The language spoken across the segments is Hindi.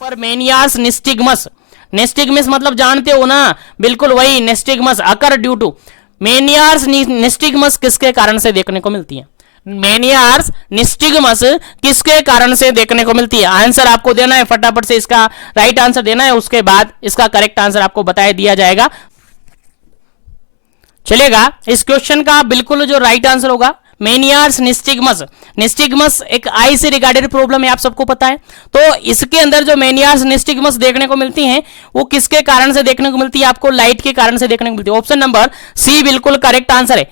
पर मेनियास निस्टिग्मस, निस्टिग्मस मतलब जानते हो ना, बिल्कुल वही निस्टिग्मस अकर ड्यू टू, मेनियास निस्टिग्मस किसके कारण से देखने को मिलती है? मेनियार्स निस्टिग्मस किसके कारण से देखने को मिलती है? आंसर आपको देना है, फटाफट से इसका राइट आंसर देना है, उसके बाद इसका करेक्ट आंसर आपको बताया दिया जाएगा, चलेगा। इस क्वेश्चन का बिल्कुल जो राइट आंसर होगा मेनियार्स निस्टिग्मस, निस्टिग्मस एक आई से रिगार्डेड प्रॉब्लम है, आप सबको पता है। तो इसके अंदर जो मेनियार्स निस्टिग्मस देखने को मिलती हैं वो किसके कारण से देखने को मिलती है? आपको लाइट के कारण से देखने को मिलती है। ऑप्शन नंबर सी बिल्कुल करेक्ट आंसर है,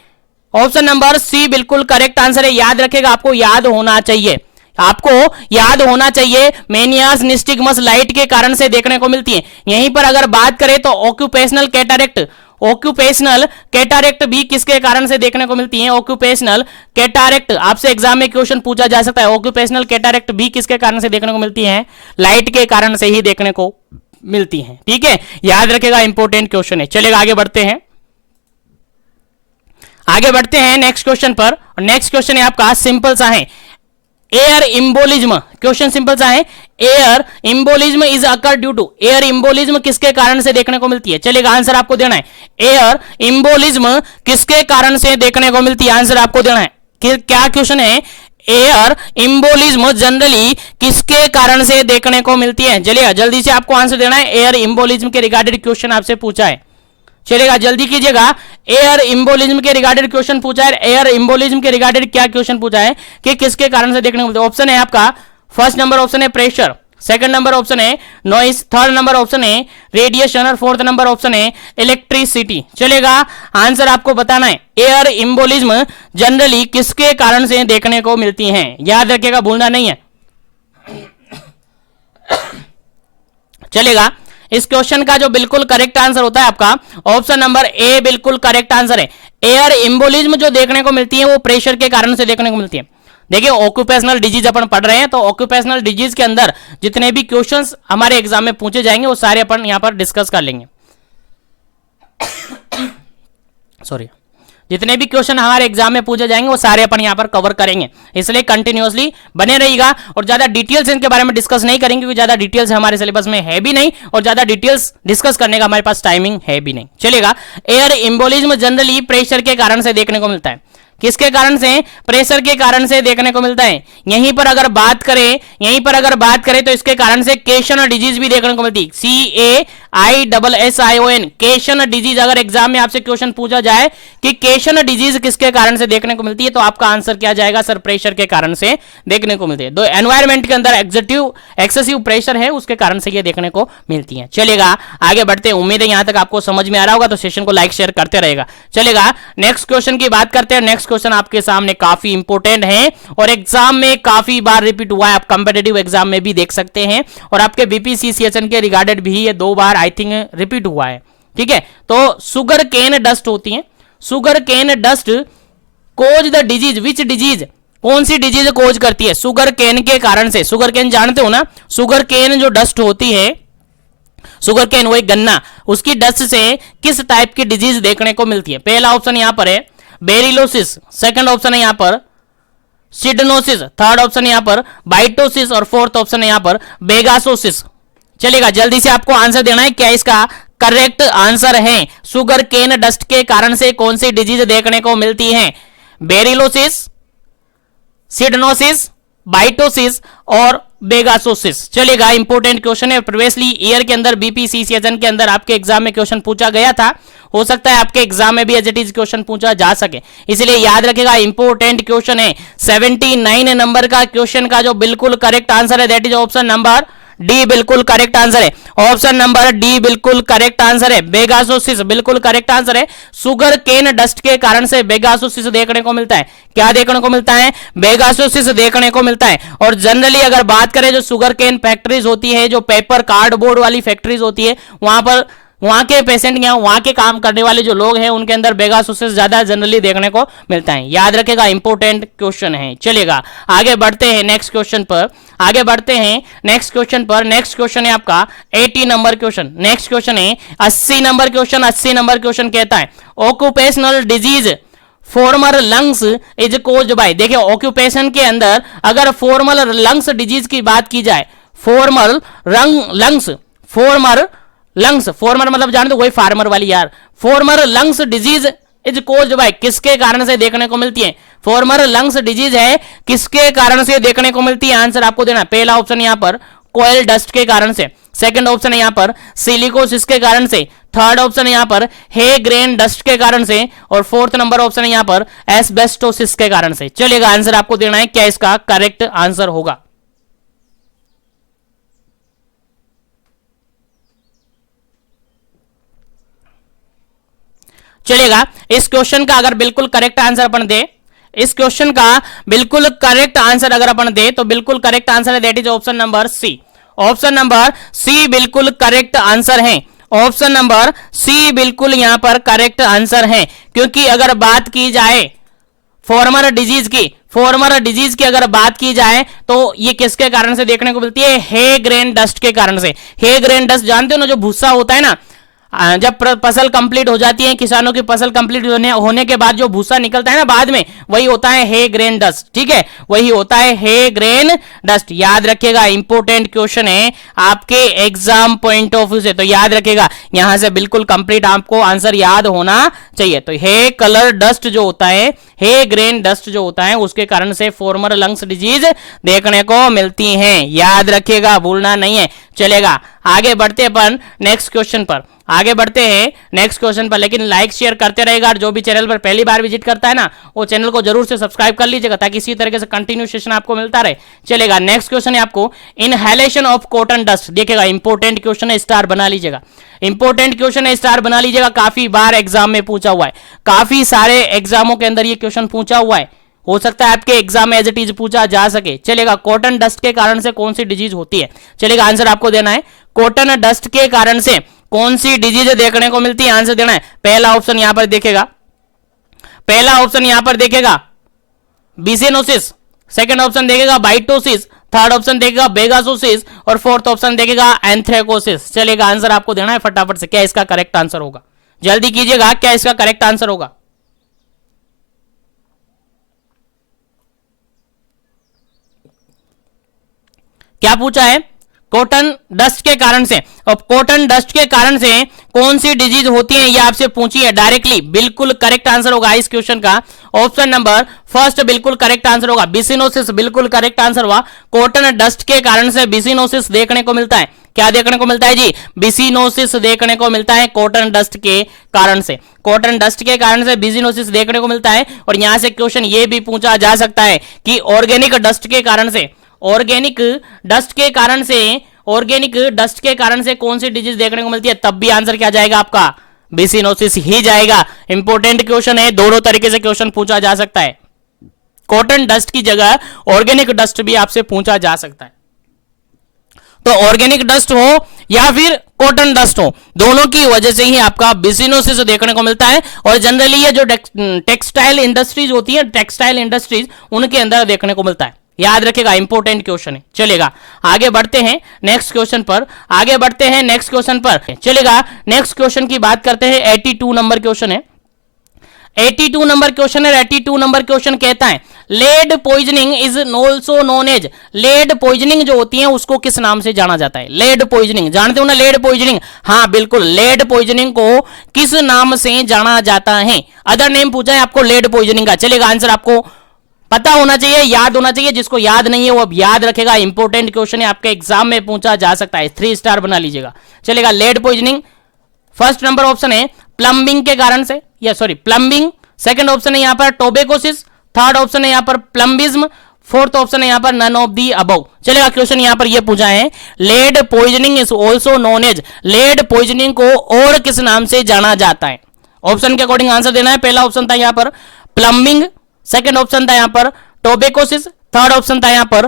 ऑप्शन नंबर सी बिल्कुल करेक्ट आंसर है। याद रखेगा, आपको याद होना चाहिए, आपको याद होना चाहिए, मेनियास निस्टिग्मस लाइट के कारण से देखने को मिलती है। यहीं पर अगर बात करें तो ऑक्यूपेशनल कैटारेक्ट, ऑक्यूपेशनल कैटारेक्ट भी किसके कारण से देखने को मिलती है? ऑक्यूपेशनल कैटारेक्ट आपसे एग्जाम में क्वेश्चन पूछा जा सकता है, ऑक्यूपेशनल कैटारेक्ट भी किसके कारण से देखने को मिलती है? लाइट के कारण से ही देखने को मिलती है, ठीक है, याद रखेगा, इंपॉर्टेंट क्वेश्चन है। चलेगा, आगे बढ़ते हैं, आगे बढ़ते हैं नेक्स्ट क्वेश्चन पर। नेक्स्ट क्वेश्चन है आपका सिंपल सा है, एयर इम्बोलिज्म, क्वेश्चन सिंपल सा है, air embolism is occur due to, air embolism किसके कारण से देखने को मिलती है? चलेगा, आंसर आपको देना है, एयर इम्बोलिज्म किसके कारण से देखने को मिलती है? आंसर आपको देना है। क्या क्वेश्चन है? एयर इम्बोलिज्म जनरली किसके कारण से देखने को मिलती है? चलिए जल्दी से आपको आंसर देना है, एयर इम्बोलिज्म के रिगार्डेड क्वेश्चन आपसे पूछा है, चलेगा जल्दी कीजिएगा। एयर इम्बोलिज्म के रिगार्डेड क्वेश्चन पूछा है, एयर इम्बोलिज्म के रिगार्डेड क्या क्वेश्चन पूछा है कि किसके कारण से देखने को मिलता है? ऑप्शन है आपका, फर्स्ट नंबर ऑप्शन है प्रेशर, सेकंड नंबर ऑप्शन है नॉइस, थर्ड नंबर ऑप्शन है रेडिएशन और फोर्थ नंबर ऑप्शन है इलेक्ट्रिसिटी। चलेगा, आंसर आपको बताना है, एयर इम्बोलिज्म जनरली किसके कारण से देखने को मिलती है? याद रखिएगा, भूलना नहीं है, चलेगा। इस क्वेश्चन का जो बिल्कुल करेक्ट आंसर होता है आपका ऑप्शन नंबर ए बिल्कुल करेक्ट आंसर है। एयर इम्बोलिज्म जो देखने को मिलती है वो प्रेशर के कारण से देखने को मिलती है। देखिए, ऑक्यूपेशनल डिजीज अपन पढ़ रहे हैं, तो ऑक्यूपेशनल डिजीज के अंदर जितने भी क्वेश्चंस हमारे एग्जाम में पूछे जाएंगे वो सारे अपन यहां पर डिस्कस कर लेंगे। सॉरी, जितने भी क्वेश्चन हमारे एग्जाम में पूछे जाएंगे वो सारे अपन यहां पर कवर करेंगे, इसलिए कंटिन्यूअसली बने रहिएगा। और ज्यादा डिटेल्स इनके बारे में डिस्कस नहीं करेंगे क्योंकि ज्यादा डिटेल्स हमारे सिलेबस में है भी नहीं और ज्यादा डिटेल्स डिस्कस करने का हमारे पास टाइमिंग है भी नहीं। चलेगा, एयर इम्बोलिज्म जनरली प्रेशर के कारण से देखने को मिलता है। किसके कारण से? प्रेशर के कारण से देखने को मिलता है। यहीं पर अगर बात करें तो इसके कारण से केशन डिजीज भी देखने को मिलती है, CAISSION, केशन डिजीज। अगर एग्जाम में आपसे क्वेश्चन पूछा जाए कि केशन डिजीज किसके कारण से देखने को मिलती है तो आपका आंसर क्या जाएगा? सर, प्रेशर के कारण से देखने को मिलती है। तो एनवायरमेंट के अंदर एक्सेसिव प्रेशर है, उसके कारण से ये देखने को मिलती है। चलेगा, आगे बढ़ते हैं। उम्मीद है यहां तक आपको समझ में आ रहा होगा, तो सेशन को लाइक शेयर करते रहेगा। चलेगा, नेक्स्ट क्वेश्चन की बात करते हैं। नेक्स्ट क्वेश्चन आपके सामने काफी इंपॉर्टेंट है और एग्जाम में काफी बार रिपीट हुआ है, आप कंपेटिटिव एग्जाम में भी देख सकते हैं और आपके बीपीसीसीएचएन के रिगार्डेड भी ये 2 बार आई थिंक रिपीट हुआ है, ठीक है। तो शुगर केन डस्ट होती है, sugar cane dust cause the disease, which disease, कौन सी डिजीज कोज करती है? शुगर केन के कारण से। शुगर केन जानते हो ना, शुगर केन जो डस्ट होती है, शुगर केन वही गन्ना, उसकी डस्ट से किस टाइप की डिजीज देखने को मिलती है? पहला ऑप्शन यहां पर है बेरिलोसिस, सेकंड ऑप्शन है यहां पर सिडनोसिस, थर्ड ऑप्शन यहां पर बाइटोसिस और फोर्थ ऑप्शन है यहां पर बेगासोसिस। चलेगा, जल्दी से आपको आंसर देना है, क्या इसका करेक्ट आंसर है? शुगर केन डस्ट के कारण से कौन सी डिजीज देखने को मिलती है? बेरिलोसिस, सिडनोसिस, बाइटोसिस और बेगासोसिस। चलेगा, इंपॉर्टेंट क्वेश्चन है, प्रीवियसली ईयर के अंदर बीपीसीसीएचएन के अंदर आपके एग्जाम में क्वेश्चन पूछा गया था, हो सकता है आपके एग्जाम में भी एज इट इज क्वेश्चन पूछा जा सके, इसलिए याद रखेगा इंपॉर्टेंट क्वेश्चन है। 79 नंबर का क्वेश्चन का जो बिल्कुल करेक्ट आंसर है that is option number D, बिल्कुल करेक्ट आंसर है। ऑप्शन नंबर डी बिल्कुल करेक्ट आंसर है, बेगासोसिस बिल्कुल करेक्ट आंसर है। शुगर केन डस्ट के कारण से बेगासोसिस देखने को मिलता है। क्या देखने को मिलता है? बेगासोसिस देखने को मिलता है। और जनरली अगर बात करें जो शुगर केन फैक्ट्रीज होती है, जो पेपर कार्डबोर्ड वाली फैक्ट्रीज होती है, वहां पर वहां के पेशेंट या वहां के काम करने वाले जो लोग हैं उनके अंदर बेगासोसिस ज्यादा जनरली देखने को मिलता है। याद रखेगा, इंपॉर्टेंट क्वेश्चन है। चलेगा, आगे बढ़ते हैं नेक्स्ट क्वेश्चन पर, आगे बढ़ते हैं नेक्स्ट क्वेश्चन पर। नेक्स्ट क्वेश्चन है आपका 80 नंबर क्वेश्चन। नेक्स्ट क्वेश्चन है 80 नंबर क्वेश्चन। 80 नंबर क्वेश्चन कहता है occupational disease farmer lungs is caused bye, देखिए ऑक्यूपेशन के अंदर अगर फॉर्मल लंग्स डिजीज की बात की जाए, फॉर्मल लंग्स, फॉर्मर मतलब जान दो वही फार्मर वाली यार, farmer lungs disease is caused bye, किसके कारण से देखने को मिलती है, फॉर्मर लंग्स डिजीज है किसके कारण से देखने को मिलती है, आंसर आपको देना पहला ऑप्शन यहां पर कोयल डस्ट के कारण से, सेकंड ऑप्शन है यहां पर सिलिकोसिस के कारण से, थर्ड ऑप्शन है यहां पर हे ग्रेन डस्ट के कारण से, और फोर्थ नंबर ऑप्शन है यहां पर एस्बेस्टोसिस के कारण से। चलिएगा आंसर आपको देना है, क्या इसका करेक्ट आंसर होगा। चलिएगा इस क्वेश्चन का अगर बिल्कुल करेक्ट आंसर अपन दे, इस क्वेश्चन का बिल्कुल करेक्ट आंसर अगर अपन दे तो बिल्कुल करेक्ट आंसर है that is option number C. Option number C बिल्कुल करेक्ट आंसर है, ऑप्शन नंबर सी बिल्कुल यहां पर करेक्ट आंसर है, क्योंकि अगर बात की जाए फॉर्मर डिजीज की अगर बात की जाए तो ये किसके कारण से देखने को मिलती है, हे ग्रेन डस्ट के कारण से। हे ग्रेन डस्ट जानते हो ना, जो भूसा होता है ना, जब फसल कंप्लीट हो जाती है, किसानों की फसल कंप्लीट होने के बाद जो भूसा निकलता है ना बाद में, वही होता है हे ग्रेन डस्ट, ठीक है, वही होता है हे ग्रेन डस्ट। याद रखिएगा इंपॉर्टेंट क्वेश्चन है आपके एग्जाम पॉइंट ऑफ व्यू से, तो याद रखिएगा यहां से बिल्कुल कंप्लीट आपको आंसर याद होना चाहिए। तो हे कलर डस्ट जो होता है, हे ग्रेन डस्ट जो होता है, उसके कारण से फॉर्मर लंग्स डिजीज देखने को मिलती है, याद रखिएगा, भूलना नहीं है। चलेगा आगे बढ़ते अपन नेक्स्ट क्वेश्चन पर, आगे बढ़ते हैं नेक्स्ट क्वेश्चन पर, लेकिन लाइक शेयर करते रहेगा, जो भी चैनल पर पहली बार विजिट करता है ना वो चैनल को जरूर से सब्सक्राइब कर लीजिएगा ताकि इसी तरीके से कंटिन्यू सेशन आपको मिलता रहे। चलेगा नेक्स्ट क्वेश्चन है आपको इनहेलेशन ऑफ कॉटन डस्ट, देखिएगा इंपॉर्टेंट क्वेश्चन है, स्टार बना लीजिएगा, इंपॉर्टेंट क्वेश्चन है, स्टार बना लीजिएगा, काफी बार एग्जाम में पूछा हुआ है, काफी सारे एग्जामों के अंदर ये क्वेश्चन पूछा हुआ है, हो सकता है आपके एग्जाम में एज इट इज पूछा जा सके। चलेगा कॉटन डस्ट के कारण से कौन सी डिजीज होती है, चलेगा आंसर आपको देना है, कॉटन डस्ट के कारण से कौन सी डिजीज देखने को मिलती है, आंसर देना है। पहला ऑप्शन यहां पर देखेगा, पहला ऑप्शन यहां पर देखेगा बिसेनोसिस, सेकंड ऑप्शन देखेगा बाइटोसिस, थर्ड ऑप्शन देखेगा बेगासोसिस, और फोर्थ ऑप्शन देखेगा एंथ्रेकोसिस। चलेगा आंसर आपको देना है फटाफट से, क्या इसका करेक्ट आंसर होगा, जल्दी कीजिएगा, क्या इसका करेक्ट आंसर होगा। क्या पूछा है, कॉटन डस्ट के कारण से, और कॉटन डस्ट के कारण से कौन सी डिजीज होती है ये आपसे पूछी है डायरेक्टली, बिल्कुल करेक्ट आंसर होगा इस क्वेश्चन का ऑप्शन नंबर फर्स्ट बिल्कुल करेक्ट आंसर होगा, बिसिनोसिस बिल्कुल करेक्ट आंसर हुआ। कॉटन डस्ट के कारण से बिसिनोसिस देखने को मिलता है, क्या देखने को मिलता है जी, बिसिनोसिस देखने को मिलता है कॉटन डस्ट के कारण से, कॉटन डस्ट के कारण से बिसिनोसिस देखने को मिलता है। और यहां से क्वेश्चन ये भी पूछा जा सकता है कि ऑर्गेनिक डस्ट के कारण से, ऑर्गेनिक डस्ट के कारण से, ऑर्गेनिक डस्ट के कारण से कौन सी डिजीज देखने को मिलती है, तब भी आंसर क्या जाएगा आपका, बिसिनोसिस ही जाएगा। इंपॉर्टेंट क्वेश्चन है, दोनों तरीके से क्वेश्चन पूछा जा सकता है, कॉटन डस्ट की जगह ऑर्गेनिक डस्ट भी आपसे पूछा जा सकता है। तो ऑर्गेनिक डस्ट हो या फिर कॉटन डस्ट हो, दोनों की वजह से ही आपका बिसिनोसिस देखने को मिलता है। और जनरली ये जो टेक्सटाइल इंडस्ट्रीज होती है, टेक्सटाइल इंडस्ट्रीज, उनके अंदर देखने को मिलता है, याद रखेगा इंपॉर्टेंट क्वेश्चन है। चलेगा आगे बढ़ते हैं नेक्स्ट क्वेश्चन पर, आगे बढ़ते हैं नेक्स्ट क्वेश्चन पर। चलेगा नेक्स्ट क्वेश्चन की बात करते हैं, 82 नंबर क्वेश्चन है, 82 नंबर क्वेश्चन है। 82 नंबर क्वेश्चन कहता है lead poisoning is also known as, lead poisoning जो होती है उसको किस नाम से जाना जाता है, लेड पॉइजनिंग जानते हो ना, लेड पॉइजनिंग, हाँ बिल्कुल, लेड पॉइजनिंग को किस नाम से जाना जाता है, अदर नेम पूछा है आपको लेड पॉइजनिंग का। चलेगा आंसर आपको पता होना चाहिए, याद होना चाहिए, जिसको याद नहीं है वो अब याद रखेगा, इंपॉर्टेंट क्वेश्चन है, आपके एग्जाम में पूछा जा सकता है, 3 स्टार बना लीजिएगा। चलेगा lead poisoning first number option है प्लम्बिंग के कारण से, या सॉरी प्लम्बिंग, सेकंड ऑप्शन है यहां पर टोबेकोसिस, थर्ड ऑप्शन है यहां पर प्लम्बिज्म, फोर्थ ऑप्शन है यहां पर नन ऑफ दी अबव। चलेगा क्वेश्चन यहां पर यह पूछा है lead poisoning is also known as, lead poisoning को और किस नाम से जाना जाता है, ऑप्शन के अकॉर्डिंग आंसर देना है। पहला ऑप्शन था यहां पर प्लम्बिंग, सेकंड ऑप्शन था यहां पर टोबेकोसिस, थर्ड ऑप्शन था यहां पर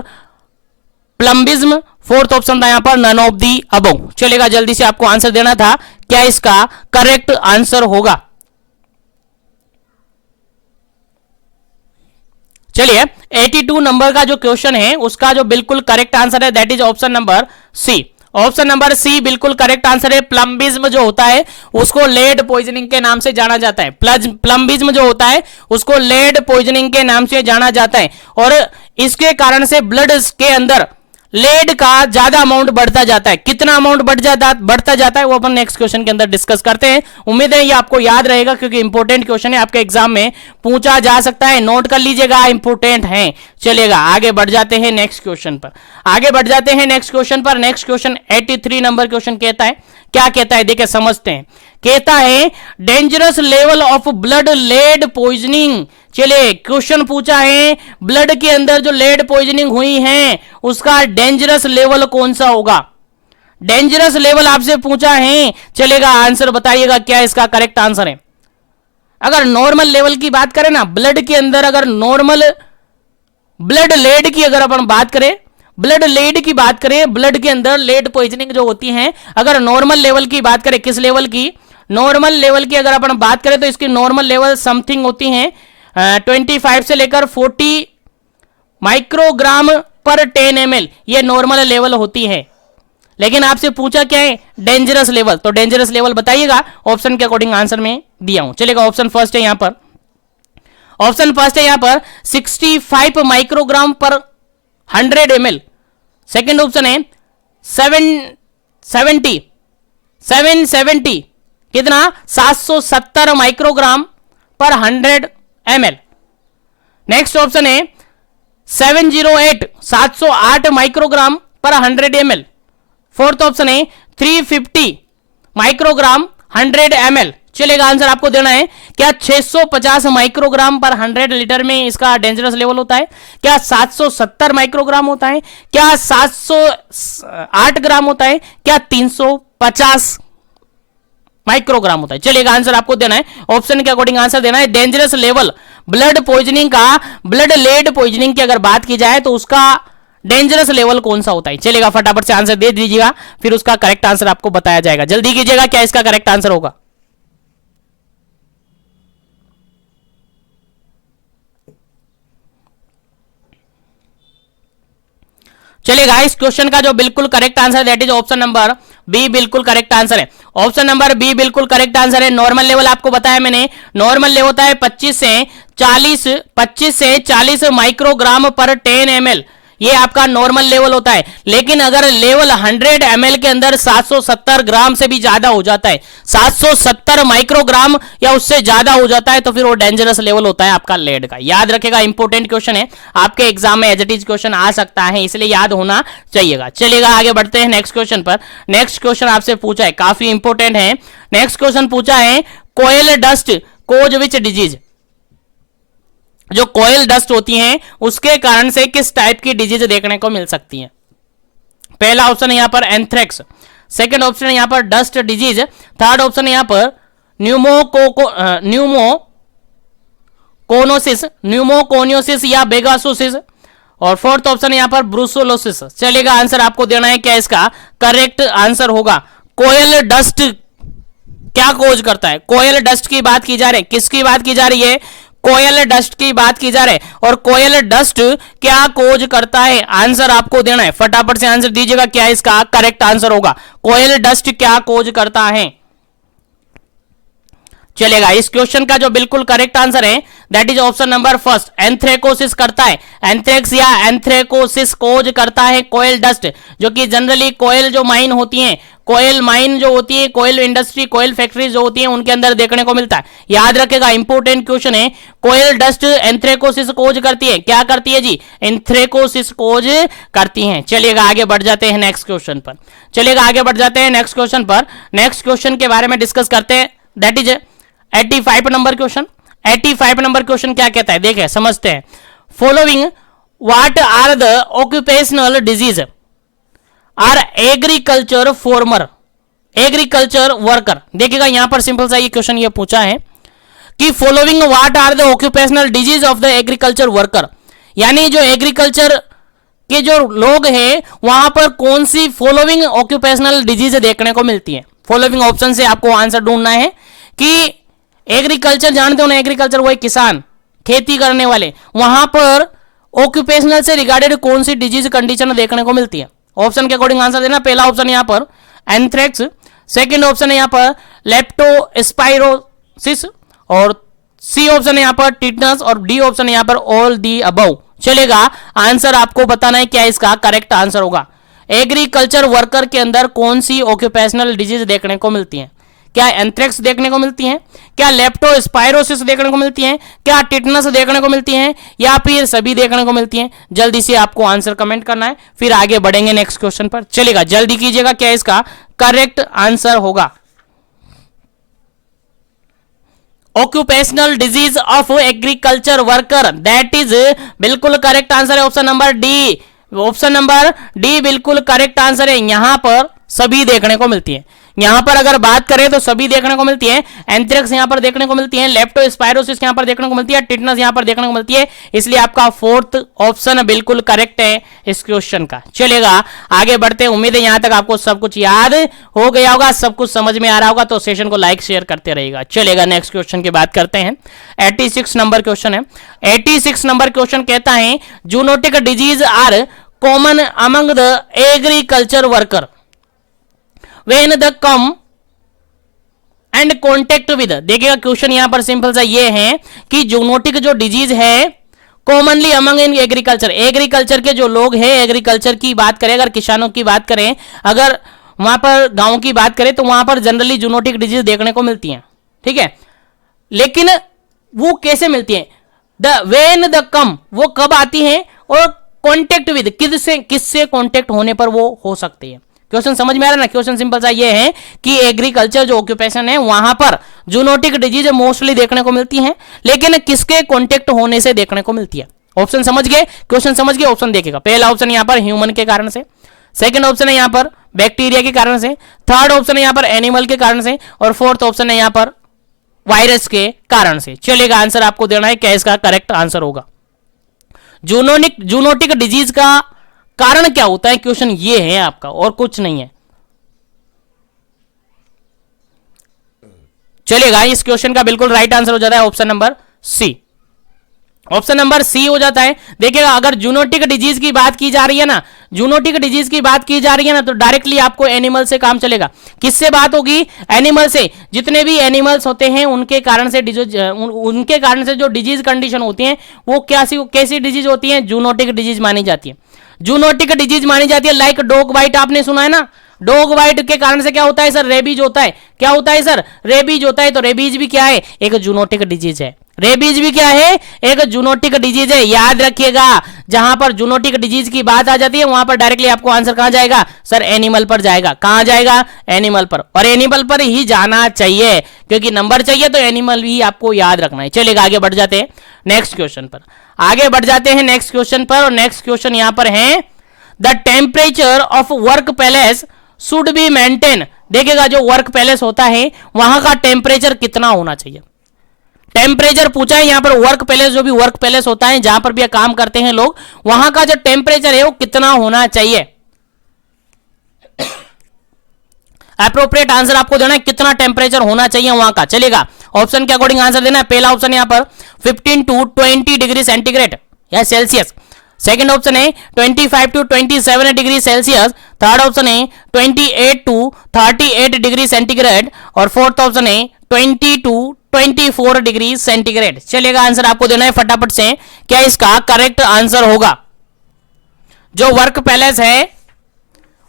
प्लम्बिज्म, फोर्थ ऑप्शन था यहां पर नन ऑफ दी अबव। चलेगा जल्दी से आपको आंसर देना था, क्या इसका करेक्ट आंसर होगा। चलिए 82 नंबर का जो क्वेश्चन है उसका जो बिल्कुल करेक्ट आंसर है that is option number C, option number C बिल्कुल करेक्ट आंसर है। प्लम्बिज्म जो होता है उसको लेड पॉइजनिंग के नाम से जाना जाता है। प्लम्बिज्म जो होता है उसको लेड पॉइजनिंग के नाम से जाना जाता है और इसके कारण से ब्लड के अंदर लेड का ज्यादा अमाउंट बढ़ता जाता है। कितना अमाउंट बढ़ता जाता है वो अपन नेक्स्ट क्वेश्चन के अंदर डिस्कस करते हैं। उम्मीद है ये आपको याद रहेगा क्योंकि इंपॉर्टेंट क्वेश्चन है, आपके एग्जाम में पूछा जा सकता है, नोट कर लीजिएगा, इंपॉर्टेंट है। चलेगा आगे बढ़ जाते हैं नेक्स्ट क्वेश्चन पर। नेक्स्ट क्वेश्चन 83 नंबर क्वेश्चन कहता है, क्या कहता है देखिए समझते हैं। कहता है dangerous level of blood lead poisoning. चलिए क्वेश्चन पूछा है ब्लड के अंदर जो लेड पॉइजनिंग हुई है उसका डेंजरस लेवल कौन सा होगा। डेंजरस लेवल आपसे पूछा है, चलेगा आंसर बताइएगा क्या इसका करेक्ट आंसर है। अगर नॉर्मल लेवल की बात करें ना, ब्लड के अंदर अगर नॉर्मल ब्लड लेड की अगर अपन बात करें, ब्लड लेड की बात करें, ब्लड के अंदर लेड पॉइजनिंग जो होती है, अगर नॉर्मल लेवल की बात करें, किस लेवल की, नॉर्मल लेवल की अगर अपन बात करें तो इसकी नॉर्मल लेवल समथिंग होती है 25 से लेकर 40 माइक्रोग्राम पर 10 ml, ये नॉर्मल लेवल होती है। लेकिन आपसे पूछा क्या है डेंजरस लेवल, तो डेंजरस लेवल बताइएगा, ऑप्शन के अकॉर्डिंग आंसर में दिया हूं। चलेगा ऑप्शन फर्स्ट है यहां पर, ऑप्शन फर्स्ट है यहां पर 65 माइक्रोग्राम पर 100 ml। सेकेंड ऑप्शन है 770 कितना 770 माइक्रोग्राम पर 100 ml। नेक्स्ट ऑप्शन है 708 माइक्रोग्राम पर 100 ml। फोर्थ ऑप्शन है 350 माइक्रोग्राम 100 ml। चलेगा आंसर आपको देना है, क्या 650 माइक्रोग्राम पर 100 लीटर में इसका डेंजरस लेवल होता है, क्या 770 माइक्रोग्राम होता है, क्या 708 ग्राम होता है, क्या 350 माइक्रोग्राम होता है। चलिएगा आंसर आपको देना है, ऑप्शन के अकॉर्डिंग आंसर देना है। डेंजरस लेवल ब्लड पॉइजनिंग का, ब्लड लेड पॉइजनिंग की अगर बात की जाए तो उसका डेंजरस लेवल कौन सा होता है। चलेगा फटाफट से आंसर दे दीजिएगा, फिर उसका करेक्ट आंसर आपको बताया जाएगा। जल्दी कीजिएगा, क्या इसका करेक्ट आंसर होगा। चलेगा इस क्वेश्चन का जो बिल्कुल correct answer that is option number B बिल्कुल करेक्ट आंसर है। ऑप्शन नंबर बी बिल्कुल करेक्ट आंसर है। नॉर्मल लेवल आपको बताया मैंने, नॉर्मल लेवल होता है 25 से 40 माइक्रोग्राम पर 10 ml, ये आपका नॉर्मल लेवल होता है। लेकिन अगर लेवल 100 ml के अंदर 770 ग्राम से भी ज्यादा हो जाता है, 770 माइक्रोग्राम या उससे ज्यादा हो जाता है, तो फिर वो डेंजरस लेवल होता है आपका लेड का। याद रखेगा, इंपॉर्टेंट क्वेश्चन है, आपके एग्जाम में एज इट इज क्वेश्चन आ सकता है, इसलिए याद होना चाहिएगा। चलिएगा आगे बढ़ते हैं नेक्स्ट क्वेश्चन पर। नेक्स्ट क्वेश्चन आपसे पूछा है, काफी इंपॉर्टेंट है। नेक्स्ट क्वेश्चन पूछा है कोयल डस्ट कोज विच डिजीज। जो कोयल डस्ट होती हैं उसके कारण से किस टाइप की डिजीज देखने को मिल सकती है। पहला ऑप्शन है यहां पर एंथ्रेक्स, सेकंड ऑप्शन है यहां पर डस्ट डिजीज, थर्ड ऑप्शन है यहां पर न्यूमोकोनियोसिस या बेगासोसिस, और फोर्थ ऑप्शन है यहां पर ब्रूसोलोसिस। चलेगा आंसर आपको देना है, क्या इसका करेक्ट आंसर होगा। कोयल डस्ट क्या कोज करता है, कोयल डस्ट की बात की जा रही है, किसकी बात की जा रही है, कोयल डस्ट की बात की जा रही है। और कोयल डस्ट क्या कोज करता है, आंसर आपको देना है, फटाफट से आंसर दीजिएगा, क्या इसका करेक्ट आंसर होगा। कोयल डस्ट क्या कोज करता है। चलेगा इस क्वेश्चन का जो बिल्कुल करेक्ट आंसर है that is option number first, anthracosis करता है। एंथ्रेक्स या एंथ्रेकोसिस कोज करता है कोयल डस्ट, जो कि जनरली कोयल जो माइन होती है, कोयल माइन जो होती है, कोयल इंडस्ट्री, कोयल फैक्ट्री जो होती है उनके अंदर देखने को मिलता है। याद रखेगा, इंपोर्टेंट क्वेश्चन है। कोयल डस्ट एंथ्रेकोसिस कोज करती है, क्या करती है जी, एंथ्रेकोसिस कोज करती है। चलिएगा आगे बढ़ जाते हैं नेक्स्ट क्वेश्चन पर। चलिएगा आगे बढ़ जाते हैं नेक्स्ट क्वेश्चन पर। नेक्स्ट क्वेश्चन के बारे में डिस्कस करते हैं, that is 85 number question. 85 number question क्या कहता है, देखें समझते हैं। Following what are the occupational disease are agriculture farmer, agriculture worker. देखिएगा यहां पर सिंपल सा ये क्वेश्चन ये पूछा है कि following what are the occupational disease of the agriculture worker, यानी जो एग्रीकल्चर के जो लोग हैं वहां पर कौन सी फॉलोइंग ऑक्यूपेशनल डिजीज देखने को मिलती है। फॉलोइंग ऑप्शन से आपको आंसर ढूंढना है कि एग्रीकल्चर जानते हो ना, एग्रीकल्चर वही किसान, खेती करने वाले, वहां पर ऑक्यूपेशनल से रिगार्डेड कौन सी डिजीज कंडीशन देखने को मिलती है। ऑप्शन के अकॉर्डिंग आंसर देना। पहला ऑप्शन यहां पर एंथ्रेक्स, सेकंड ऑप्शन है यहां पर लेप्टोस्पाइरोसिस, और सी ऑप्शन है यहां पर टिटनस, और डी ऑप्शन है यहां पर ऑल दी अबव। चलेगा, आंसर आपको बताना है क्या इसका करेक्ट आंसर होगा। एग्रीकल्चर वर्कर के अंदर कौन सी ऑक्यूपेशनल डिजीज देखने को मिलती है? क्या एंथ्रेक्स देखने को मिलती है, क्या लेप्टोस्पाइरोसिस देखने को मिलती है, क्या टिटनस देखने को मिलती है, या फिर सभी देखने को मिलती है? जल्दी से आपको आंसर कमेंट करना है, फिर आगे बढ़ेंगे नेक्स्ट क्वेश्चन पर। चलेगा, जल्दी कीजिएगा, क्या इसका करेक्ट आंसर होगा। Occupational disease of agriculture worker, that is बिल्कुल करेक्ट आंसर है option number D. Option number D बिल्कुल करेक्ट आंसर है। यहां पर सभी देखने को मिलती है। यहां पर अगर बात करें तो सभी देखने को मिलती है। एंथ्रेक्स यहां पर देखने को मिलती है, लेप्टोस्पाइरोसिस यहां पर देखने को मिलती है, टिटनस यहां पर देखने को मिलती है। इसलिए आपका फोर्थ ऑप्शन बिल्कुल करेक्ट है इस क्वेश्चन का। चलेगा, आगे बढ़ते हैं। उम्मीद है यहां तक आपको सब कुछ याद हो गया होगा, सब कुछ समझ में आ रहा होगा, तो सेशन को लाइक शेयर करते रहिएगा। चलेगा, नेक्स्ट क्वेश्चन की बात करते हैं। 86 नंबर क्वेश्चन है। 86 नंबर क्वेश्चन कहता है zoonotic disease are common among the agriculture worker when the come and contact with। देखिएगा, क्वेश्चन यहां पर सिंपल सा ये है कि जूनोटिक जो डिजीज है commonly among in agriculture, agriculture के जो लोग हैं, एग्रीकल्चर की बात करें, अगर किसानों की बात करें, अगर वहां पर गांव की बात करें, तो वहां पर जनरली जूनोटिक डिजीज देखने को मिलती हैं। ठीक है, लेकिन वो कैसे मिलती है? द वेन द कम, वो कब आती है, और कॉन्टेक्ट विद, किससे कॉन्टेक्ट होने पर वो हो सकती है। क्वेश्चन समझ में आ रहा है ना? क्वेश्चन सिंपल सा ये है कि एग्रीकल्चर जो ऑक्यूपेशन है वहां पर जूनोटिक डिजीज मोस्टली देखने को मिलती हैं, लेकिन किसके कॉन्टेक्ट होने से देखने को मिलती है। ऑप्शन समझ गए? क्वेश्चन समझ गए? ऑप्शन देखिएगा। पहला ऑप्शन यहां पर ह्यूमन के कारण से, सेकंड ऑप्शन है यहां पर बैक्टीरिया के कारण से, थर्ड ऑप्शन है यहां पर एनिमल के कारण से, और फोर्थ ऑप्शन है यहां पर वायरस के कारण से। चलेगा, आंसर आपको देना है क्या इसका करेक्ट आंसर होगा। जूनोटिक डिजीज का कारण क्या होता है, क्वेश्चन ये है आपका, और कुछ नहीं है। चलेगा, इस क्वेश्चन का बिल्कुल राइट आंसर हो जाता है option number C. Option number C हो जाता है। देखिएगा, अगर जूनोटिक डिजीज की बात की जा रही है ना, जूनोटिक डिजीज की बात की जा रही है ना, तो डायरेक्टली आपको एनिमल से काम चलेगा। किससे बात होगी? एनिमल से। जितने भी एनिमल्स होते हैं उनके कारण से उनके कारण से जो डिजीज कंडीशन होती है वो कैसी डिजीज होती है? जूनोटिक डिजीज मानी जाती है। जूनोटिक डिजीज मानी जाती है। लाइक डॉग बाइट, आपने सुना है ना, डॉग बाइट के कारण से क्या होता है सर? रेबीज होता है। क्या होता है सर? रेबीज होता है। तो रेबीज भी क्या है? एक जूनोटिक डिजीज है। रेबीज भी क्या है? एक जूनोटिक डिजीज है। याद रखिएगा, जहां पर जूनोटिक डिजीज की बात आ जाती है वहां पर डायरेक्टली आपको आंसर कहां जाएगा सर? एनिमल पर जाएगा। कहां जाएगा? एनिमल पर। और एनिमल पर ही जाना चाहिए, क्योंकि नंबर चाहिए तो एनिमल भी आपको याद रखना है। चलेगा, आगे बढ़ जाते हैं नेक्स्ट क्वेश्चन पर। आगे बढ़ जाते हैं नेक्स्ट क्वेश्चन पर, और नेक्स्ट क्वेश्चन यहां पर है the temperature of work palace should be maintain. देखिएगा, जो वर्क पैलेस होता है वहां का टेम्परेचर कितना होना चाहिए? टेम्परेचर पूछा है यहां पर। वर्क पैलेस, जो भी वर्क पैलेस होता है जहां पर भी काम करते हैं लोग, वहां का जो टेम्परेचर है वो कितना होना चाहिए? अप्रोप्रिएट आंसर आपको देना है, कितना टेम्परेचर होना चाहिए वहां का। चलेगा, ऑप्शन के अकॉर्डिंग आंसर देना है। पहला ऑप्शन यहां पर 15 टू 20 डिग्री सेंटीग्रेड या सेल्सियस, सेकंड ऑप्शन है 25 to 27 degree Celsius, third option है 28 टू 38 डिग्री सेंटीग्रेड, और फोर्थ ऑप्शन है 20 टू 24 डिग्री सेंटीग्रेड। चलेगा, आंसर आपको देना है फटाफट से, क्या इसका करेक्ट आंसर होगा। जो वर्क पैलेस है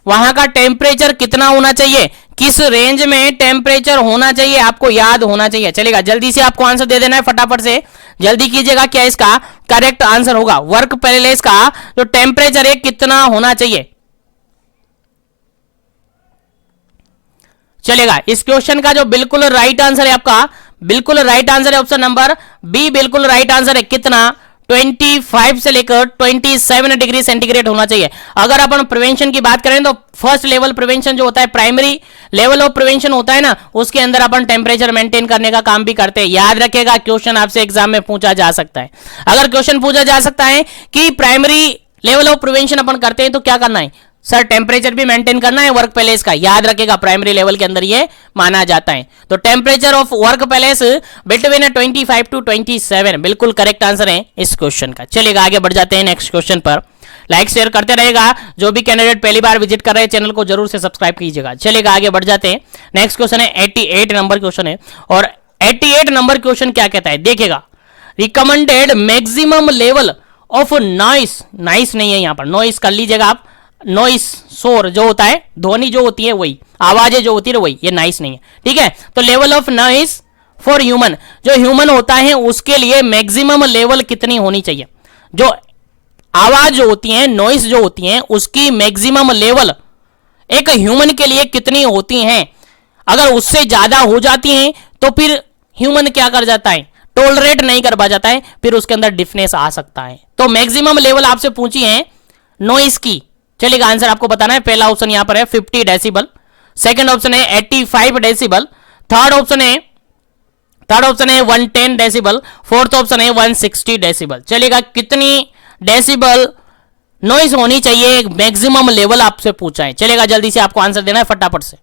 वहां का टेम्परेचर कितना होना चाहिए, किस रेंज में टेम्परेचर होना चाहिए, आपको याद होना चाहिए। चलेगा, जल्दी से आपको आंसर दे देना है फटाफट से, जल्दी कीजिएगा, क्या इसका करेक्ट आंसर होगा। वर्क पैलेस का जो टेम्परेचर है कितना होना चाहिए। चलेगा, इस क्वेश्चन का जो बिल्कुल राइट आंसर है आपका, बिल्कुल राइट आंसर है ऑप्शन नंबर बी। बिल्कुल राइट आंसर है कितना? 25 से लेकर 27 डिग्री सेंटीग्रेड होना चाहिए। अगर अपन प्रिवेंशन की बात करें तो फर्स्ट लेवल प्रिवेंशन जो होता है, प्राइमरी लेवल ऑफ प्रिवेंशन होता है ना, उसके अंदर अपन टेम्परेचर मेंटेन करने का काम भी करते हैं। याद रखिएगा, क्वेश्चन आपसे एग्जाम में पूछा जा सकता है। अगर क्वेश्चन पूछा जा सकता है कि प्राइमरी लेवल ऑफ प्रिवेंशन अपन करते हैं तो क्या करना है? सर टेम्परेचर भी मेंटेन करना है वर्क प्लेस का, याद रखेगा प्राइमरी लेवल के अंदर ये माना जाता है। तो temperature of work place between 25 to 27 बिल्कुल करेक्ट आंसर है इस क्वेश्चन का। चलिएगा आगे बढ़ जाते हैं नेक्स्ट क्वेश्चन पर। लाइक शेयर करते रहेगा, जो भी कैंडिडेट पहली बार विजिट कर रहे हैं चैनल को जरूर से सब्सक्राइब कीजिएगा। चलिएगा आगे बढ़ जाते हैं। नेक्स्ट क्वेश्चन है 88 नंबर क्वेश्चन है, और 88 नंबर क्वेश्चन क्या कहता है देखिएगा, recommended maximum level of noise, nice नहीं है यहां पर, नॉइस कर लीजिएगा आप, नॉइस शोर जो होता है, ध्वनि जो होती है वही, आवाजें जो होती है वही, ये नाइस नहीं है, ठीक है। तो level of noise for human, जो ह्यूमन होता है उसके लिए मैक्सिमम लेवल कितनी होनी चाहिए, जो आवाज जो होती है, नॉइस जो होती है, उसकी मैक्सिमम लेवल एक ह्यूमन के लिए कितनी होती हैं। अगर उससे ज्यादा हो जाती हैं तो फिर ह्यूमन क्या कर जाता है, टोलरेट नहीं कर पा जाता है, फिर उसके अंदर डिफनेस आ सकता है। तो मैक्सिमम लेवल आपसे पूछी है नॉइस की। चलिएगा आंसर आपको बताना है। पहला ऑप्शन यहां पर है 50 डेसिबल, सेकंड ऑप्शन है 85 डेसिबल, थर्ड ऑप्शन है 110 डेसिबल, फोर्थ ऑप्शन है 160 डेसिबल। चलिएगा कितनी डेसिबल नॉइस होनी चाहिए, मैक्सिमम लेवल आपसे पूछा है। चलेगा जल्दी से आपको आंसर देना है फटाफट से।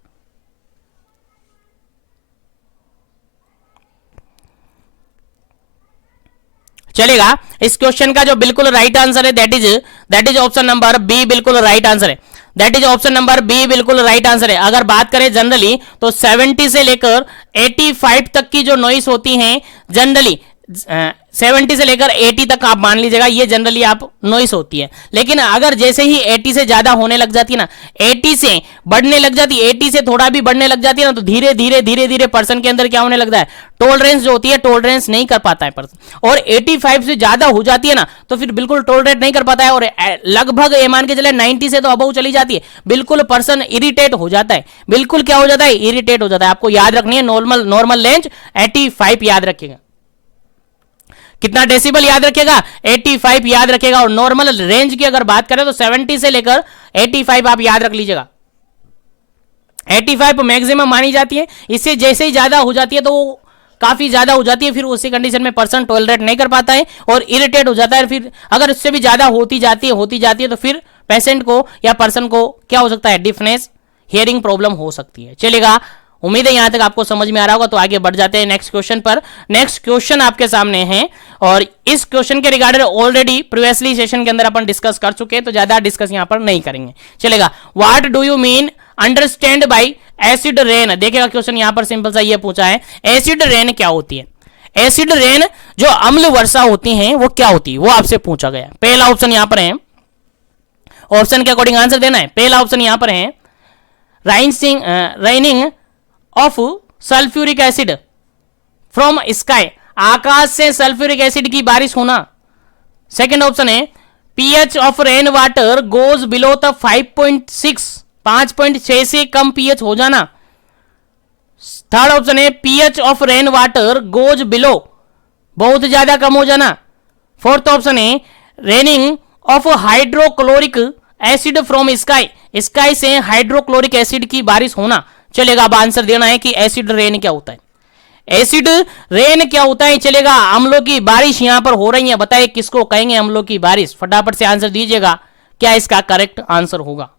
चलेगा इस क्वेश्चन का जो बिल्कुल राइट आंसर है that is option number B, बिल्कुल राइट आंसर है। That is option number B, बिल्कुल राइट आंसर है। अगर बात करें जनरली तो 70 से लेकर 85 तक की जो नॉइस होती हैं जनरली, 70 से लेकर 80 तक आप मान लीजिएगा, ये जनरली आप नॉइस होती है। लेकिन अगर जैसे ही 80 से ज्यादा होने लग जाती है ना, 80 से बढ़ने लग जाती है, 80 से थोड़ा भी बढ़ने लग जाती है ना, तो धीरे धीरे पर्सन के अंदर क्या होने लगता है, टॉलरेंस जो होती है, टॉलरेंस नहीं कर पाता है पर्सन। और 85 से ज्यादा हो जाती है ना तो फिर बिल्कुल टॉलरेट नहीं कर पाता है, और लगभग ये मान के चले 90 से तो अबव चली जाती है, बिल्कुल पर्सन इरिटेट हो जाता है। बिल्कुल क्या हो जाता है, इरिटेट हो जाता है। आपको याद रखनी है नॉर्मल रेंज 85 याद रखिएगा। कितना डेसिबल याद रखेगा, 85 याद रखेगा। और नॉर्मल रेंज की अगर बात करें तो 70 से लेकर 85 आप याद रख लीजिएगा। 85 मैक्सिमम मानी जाती है, इससे जैसे ही ज्यादा हो जाती है तो वो काफी ज्यादा हो जाती है, फिर उसी कंडीशन में पर्सन टॉलरेट नहीं कर पाता है और इरिटेट हो जाता है। फिर अगर इससे भी ज्यादा होती जाती है तो फिर पेशेंट को या पर्सन को क्या हो सकता है, डिफनेस, हियरिंग प्रॉब्लम हो सकती है। चलेगा, उम्मीद है यहां तक आपको समझ में आ रहा होगा। तो आगे बढ़ जाते हैं नेक्स्ट क्वेश्चन पर। नेक्स्ट क्वेश्चन आपके सामने है, और इस क्वेश्चन के रिगार्डेड ऑलरेडी प्रीवियसली सेशन के अंदर अपन डिस्कस कर चुके हैं, तो ज्यादा डिस्कस यहां पर नहीं करेंगे। चलेगा, what do you mean understand by acid rain. देखिएगा क्वेश्चन यहां पर सिंपल सा ये पूछा है, एसिड रेन क्या होती है। एसिड रेन जो अम्ल वर्षा होती है वो क्या होती है, वो आपसे पूछा गया। पहला ऑप्शन यहां पर है, ऑप्शन के अकॉर्डिंग आंसर देना है। पहला ऑप्शन यहां पर है raining of sulphuric acid from sky, आकाश से सल्फ्यूरिक एसिड की बारिश होना। सेकेंड ऑप्शन है pH of rain water goes below the 5.6, 5.6 से कम पीएच हो जाना। थर्ड ऑप्शन है pH of rain water goes below, बहुत ज्यादा कम हो जाना। फोर्थ ऑप्शन है raining of hydrochloric acid from sky, sky से हाइड्रोक्लोरिक एसिड की बारिश होना। चलेगा, अब आंसर देना है कि एसिड रेन क्या होता है। एसिड रेन क्या होता है। चलेगा, अम्लों की बारिश यहां पर हो रही है, बताइए किसको कहेंगे अम्लों की बारिश। फटाफट से आंसर दीजिएगा, क्या इसका करेक्ट आंसर होगा।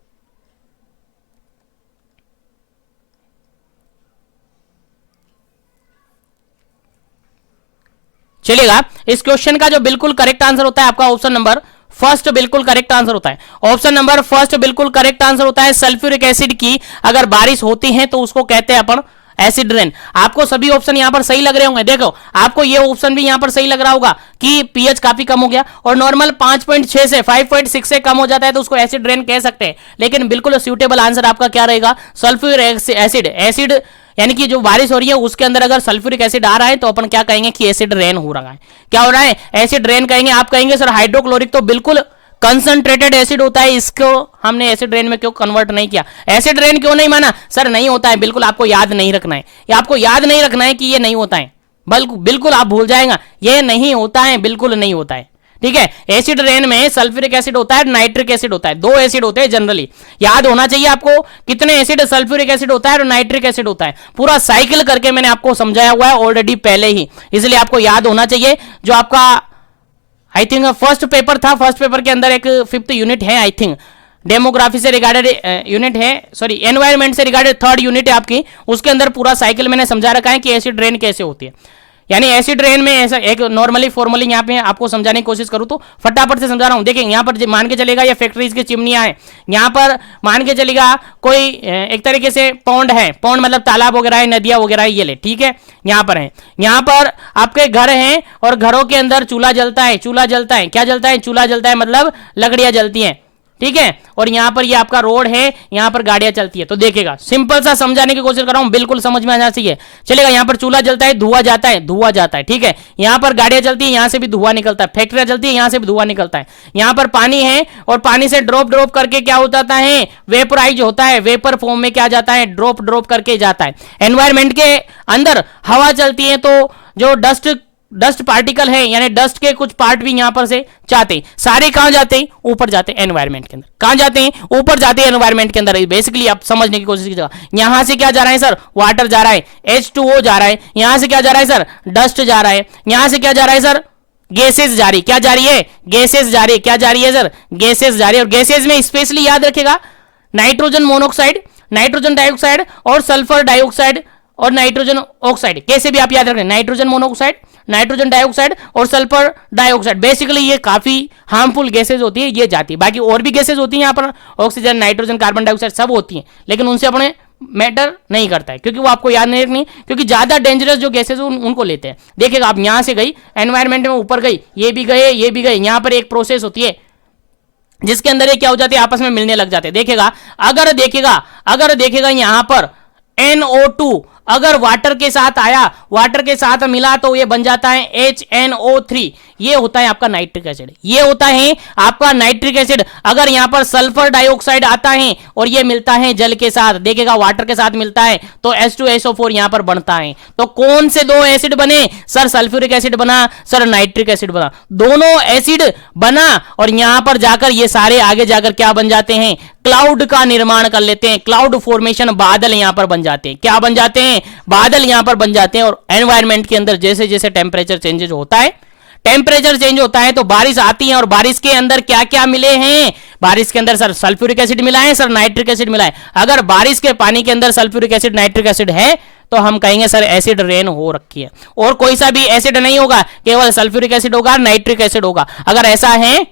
चलेगा, इस क्वेश्चन का जो बिल्कुल करेक्ट आंसर होता है आपका ऑप्शन नंबर फर्स्ट बिल्कुल करेक्ट आंसर होता है। ऑप्शन नंबर फर्स्ट बिल्कुल करेक्ट आंसर होता है। सल्फ्यूरिक एसिड की अगर बारिश होती है तो उसको कहते हैं अपन एसिड रेन। आपको सभी ऑप्शन यहां पर सही लग रहे होंगे। देखो, आपको ये ऑप्शन भी यहां पर सही लग रहा होगा कि पीएच काफी कम हो गया, और नॉर्मल 5.6 से 5.6 से कम हो जाता है तो उसको एसिड रेन कह सकते हैं। लेकिन बिल्कुल सूटेबल आंसर आपका क्या रहेगा, सल्फ्यूरिक एसिड। एसिड यानी कि जो बारिश हो रही है उसके अंदर अगर सल्फ्यूरिक एसिड आ रहा है तो अपन क्या कहेंगे कि एसिड रेन हो रहा है। क्या हो रहा है, एसिड रेन कहेंगे। आप कहेंगे सर हाइड्रोक्लोरिक तो बिल्कुल कंसंट्रेटेड एसिड होता है, इसको हमने एसिड रेन में क्यों कन्वर्ट नहीं किया, एसिड रेन क्यों नहीं माना। सर नहीं होता है, बिल्कुल आपको याद नहीं रखना है, या आपको याद नहीं रखना है कि ये नहीं होता है, बिल्कुल आप भूल जाएगा, ये नहीं होता है, बिल्कुल नहीं होता है। ठीक है, एसिड रेन में सल्फ्यूरिक एसिड होता है, नाइट्रिक एसिड होता है, 2 एसिड होते हैं जनरली। याद होना चाहिए आपको कितने एसिड, सल्फ्यूरिक एसिड होता है और नाइट्रिक एसिड होता है। पूरा साइकिल करके मैंने आपको समझाया हुआ है ऑलरेडी पहले ही, इसलिए आपको याद होना चाहिए। जो आपका आई थिंक फर्स्ट पेपर था, फर्स्ट पेपर के अंदर एक 5th यूनिट है आई थिंक, डेमोग्राफी से रिगार्डेड यूनिट है, सॉरी एनवायरमेंट से रिगार्डेड थर्ड यूनिट है आपकी, उसके अंदर पूरा साइकिल मैंने समझा रखा है कि एसिड रेन कैसे होती है। यानी एसिड रेन में ऐसा एक नॉर्मली फॉर्मली यहाँ पे आपको समझाने की कोशिश करूँ तो फटाफट से समझा रहा हूँ। देखिए यहाँ पर मान के चलेगा ये फैक्ट्रीज की चिमनियां हैं, यहाँ पर मान के चलेगा कोई एक तरीके से पौंड है, पौंड मतलब तालाब वगैरह है, नदियां वगैरह है, ये ले ठीक है, यहाँ पर है, यहाँ पर आपके घर हैं और घरों के अंदर चूल्हा जलता है, चूल्हा जलता है, क्या जलता है, चूल्हा जलता है मतलब लकड़ियां जलती हैं, ठीक है, और यहां पर ये आपका रोड है, यहां पर गाड़ियां चलती है। तो देखिएगा सिंपल सा समझाने की कोशिश कर रहा हूं, बिल्कुल समझ में आना चाहिए। चलेगा, यहां पर चूल्हा जलता है, धुआं जाता है, धुआं जाता है, ठीक है, यहां पर गाड़ियां चलती है, यहां से भी धुआं निकलता है, फैक्ट्रियां चलती है, यहां से भी धुआं निकलता है, यहां पर पानी है और पानी से ड्रॉप ड्रॉप करके क्या होता है, वेपराइज होता है, वेपर फॉर्म में क्या जाता है, ड्रॉप ड्रॉप करके जाता है। एनवायरमेंट के अंदर हवा चलती है तो जो डस्ट पार्टिकल है यानी डस्ट के कुछ पार्ट भी यहां पर से जाते हैं, सारे कहां जाते हैं, ऊपर जाते हैं एनवायरमेंट के अंदर, कहां जाते हैं, ऊपर जाते हैं एनवायरमेंट के अंदर। बेसिकली आप समझने की कोशिश कीजिएगा, यहां से क्या जा रहा है सर, वाटर जा रहा है, H2O जा रहा है, यहां से क्या जा रहा है सर, डस्ट जा रहा है, यहां से क्या जा रहा है सर, गैसेस जा रही, क्या जा रही है, गैसेस जा रही है, क्या जा रही है सर, गैसेस जा रही है। और गैसेस में स्पेशली याद रखेगा नाइट्रोजन मोनोऑक्साइड, नाइट्रोजन डाइऑक्साइड और सल्फर डाइऑक्साइड और नाइट्रोजन ऑक्साइड, कैसे भी आप याद रखें, नाइट्रोजन मोनोऑक्साइड, नाइट्रोजन डाइऑक्साइड और सल्फर डाइऑक्साइड, बेसिकली ये काफी हार्मफुल गैसेज होती है, ये जाती है। बाकी और भी गैसेज होती हैं यहाँ पर, ऑक्सीजन, नाइट्रोजन, कार्बन डाइऑक्साइड सब होती हैं, लेकिन उनसे अपने मैटर नहीं करता है क्योंकि वो आपको याद नहीं रखनी, क्योंकि ज्यादा डेंजरस जो गैसेज उनको लेते हैं। देखिएगा आप यहां से गई एनवायरमेंट में, ऊपर गई, ये भी गए, ये भी गए, यहां पर एक प्रोसेस होती है जिसके अंदर ये क्या हो जाती है, आपस में मिलने लग जाते हैं। देखिएगा अगर देखिएगा यहां पर NO2 अगर वाटर के साथ आया, वाटर के साथ मिला तो ये बन जाता है HNO3, ये होता है आपका नाइट्रिक एसिड, ये होता है आपका नाइट्रिक एसिड। अगर यहां पर सल्फर डाइऑक्साइड आता है और ये मिलता है जल के साथ, देखिएगा वाटर के साथ मिलता है तो H2SO4 यहां पर बनता है। तो कौन से दो एसिड बने सर, सल्फ्यूरिक एसिड बना सर, नाइट्रिक एसिड बना, दोनों एसिड बना और यहां पर जाकर ये सारे आगे जाकर क्या बन जाते हैं, क्लाउड का निर्माण कर लेते हैं, क्लाउड फॉर्मेशन, बादल यहां पर बन जाते हैं, क्या बन जाते हैं, बादल यहां पर बन जाते हैं। और एनवायरनमेंट के अंदर जैसे जैसे टेम्परेचर चेंजेस होता है, टेम्परेचर चेंज होता है तो बारिश आती है, और बारिश के अंदर क्या क्या मिले हैं, बारिश के अंदर सर सल्फ्यूरिक एसिड मिला है सर, नाइट्रिक एसिड मिला है। अगर बारिश के पानी के अंदर सल्फ्यूरिक एसिड, नाइट्रिक एसिड है तो हम कहेंगे सर एसिड रेन हो रखी है। और कोई सा भी एसिड नहीं होगा, केवल सल्फ्यूरिक एसिड होगा, नाइट्रिक एसिड होगा। अगर ऐसा है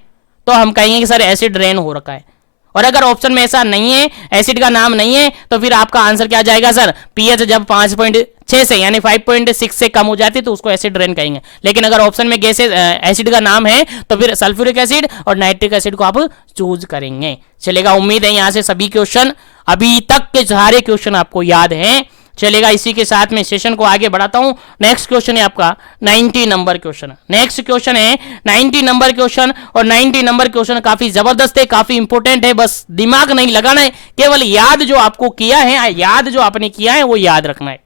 तो हम कहेंगे कि सर एसिड रेन हो रखा है। और अगर ऑप्शन में ऐसा नहीं है, एसिड का नाम नहीं है, तो फिर आपका आंसर क्या जाएगा सर, पीएच जब 5.6 से यानी 5.6 से कम हो जाती है तो उसको एसिड रेन कहेंगे। लेकिन अगर ऑप्शन में गैसेज एसिड का नाम है तो फिर सल्फ्यूरिक एसिड और नाइट्रिक एसिड को आप चूज करेंगे। चलेगा, उम्मीद है यहां से सभी क्वेश्चन, अभी तक के सारे क्वेश्चन आपको याद हैं। चलेगा, इसी के साथ में सेशन को आगे बढ़ाता हूं। नेक्स्ट क्वेश्चन है आपका 90 नंबर क्वेश्चन। नेक्स्ट क्वेश्चन है 90 नंबर क्वेश्चन, और 90 नंबर क्वेश्चन काफी जबरदस्त है, काफी इंपॉर्टेंट है, बस दिमाग नहीं लगाना है, केवल याद जो आपको किया है, याद जो आपने किया है वो याद रखना है,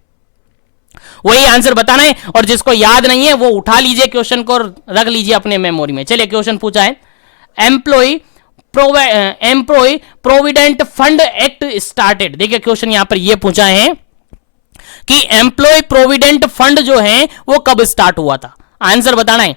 वही आंसर बताना है। और जिसको याद नहीं है वो उठा लीजिए क्वेश्चन को, रख लीजिए अपने मेमोरी में। चलिए, क्वेश्चन पूछा है, employee provident fund act started. देखिए क्वेश्चन यहां पर ये पूछा है कि एम्प्लॉय प्रोविडेंट फंड जो है वो कब स्टार्ट हुआ था, आंसर बताना है।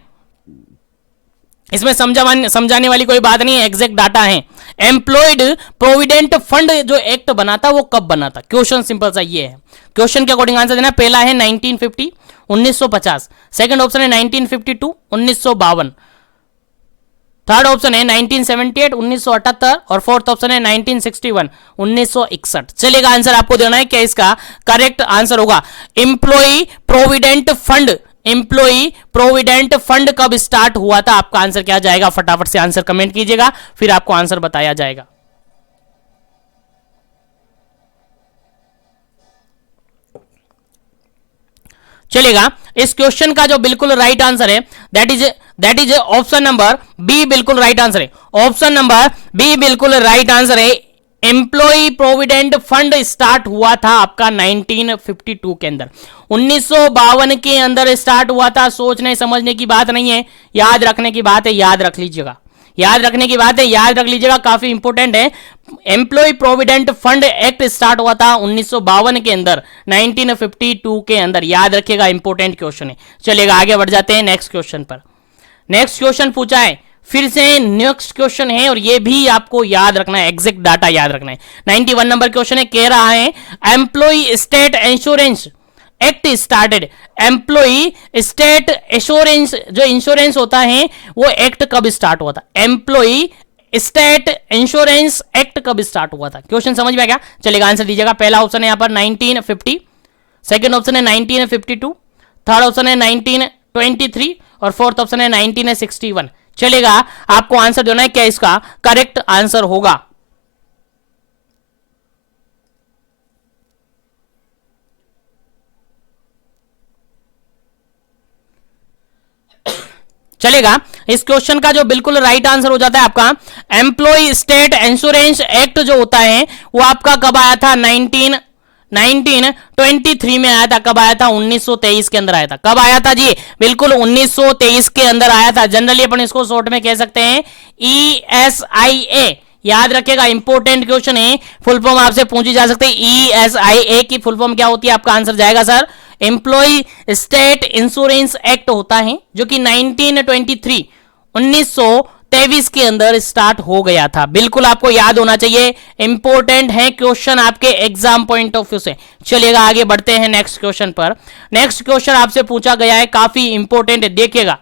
इसमें समझाने वाली कोई बात नहीं है, एग्जैक्ट डाटा है। एम्प्लॉयड प्रोविडेंट फंड जो एक्ट बना था वो कब बना था, क्वेश्चन सिंपल सा ये है। क्वेश्चन के अकॉर्डिंग आंसर देना। पहला है 1950 1950, सेकंड ऑप्शन है 1952 1952, थर्ड ऑप्शन है 1978 1978 और फोर्थ ऑप्शन है 1961 1961। चलेगा, आंसर आपको देना है, क्या इसका करेक्ट आंसर होगा employee provident fund. Employee provident fund कब स्टार्ट हुआ था, आपका आंसर क्या जाएगा, फटाफट से आंसर कमेंट कीजिएगा, फिर आपको आंसर बताया जाएगा। चलेगा, इस क्वेश्चन का जो बिल्कुल राइट आंसर है that is option number B, बिल्कुल राइट आंसर है। ऑप्शन नंबर बी बिल्कुल राइट आंसर है। एम्प्लॉय प्रोविडेंट फंड स्टार्ट हुआ था आपका 1952 के अंदर, 1952 के अंदर स्टार्ट हुआ था। सोचने समझने की बात नहीं है, याद रखने की बात है, याद रख लीजिएगा, याद रखने की बात है, याद रख लीजिएगा, काफी इंपोर्टेंट है। Employee provident fund act start हुआ था 1952 के अंदर, 1952 के अंदर, याद रखिएगा, इंपोर्टेंट क्वेश्चन है। चलिएगा, आगे बढ़ जाते हैं नेक्स्ट क्वेश्चन पर। नेक्स्ट क्वेश्चन पूछा है फिर से नेक्स्ट क्वेश्चन है और ये भी आपको याद रखना है, एग्जैक्ट डाटा याद रखना है। 91 नंबर क्वेश्चन है, कह रहा है employee state insurance act started. Employee state assurance जो इंश्योरेंस होता है वो एक्ट कब स्टार्ट हुआ था? एम्प्लॉय स्टेट इंश्योरेंस एक्ट कब स्टार्ट हुआ था? क्वेश्चन समझ में आ गया? चलेगा, आंसर दीजिएगा। पहला ऑप्शन है यहां पर 1950, सेकंड ऑप्शन है 1952, थर्ड ऑप्शन है 1923 और फोर्थ ऑप्शन है 1961। चलेगा, आपको आंसर देना है, क्या इसका करेक्ट आंसर होगा? चलेगा, इस क्वेश्चन का जो बिल्कुल राइट आंसर हो जाता है आपका एम्प्लॉय स्टेट इंश्योरेंस एक्ट जो होता है वो आपका कब आया था? 1923 में आया था। कब आया था? 1923 के अंदर आया था। कब आया था जी? बिल्कुल 1923 के अंदर आया था। जनरली अपन इसको शॉर्ट में कह सकते हैं ESIA। याद रखिएगा, इंपॉर्टेंट क्वेश्चन है, फुल फॉर्म आपसे पूछी जा सकती है। ESIA की फुल फॉर्म क्या होती है? आपका आंसर जाएगा sir employee state insurance act होता है, जो कि 1923 के अंदर स्टार्ट हो गया था। बिल्कुल आपको याद होना चाहिए, इंपॉर्टेंट है क्वेश्चन आपके एग्जाम पॉइंट ऑफ व्यू से। चलिएगा, आगे बढ़ते हैं नेक्स्ट क्वेश्चन पर। नेक्स्ट क्वेश्चन आपसे पूछा गया है, काफी इंपॉर्टेंट है, देखिएगा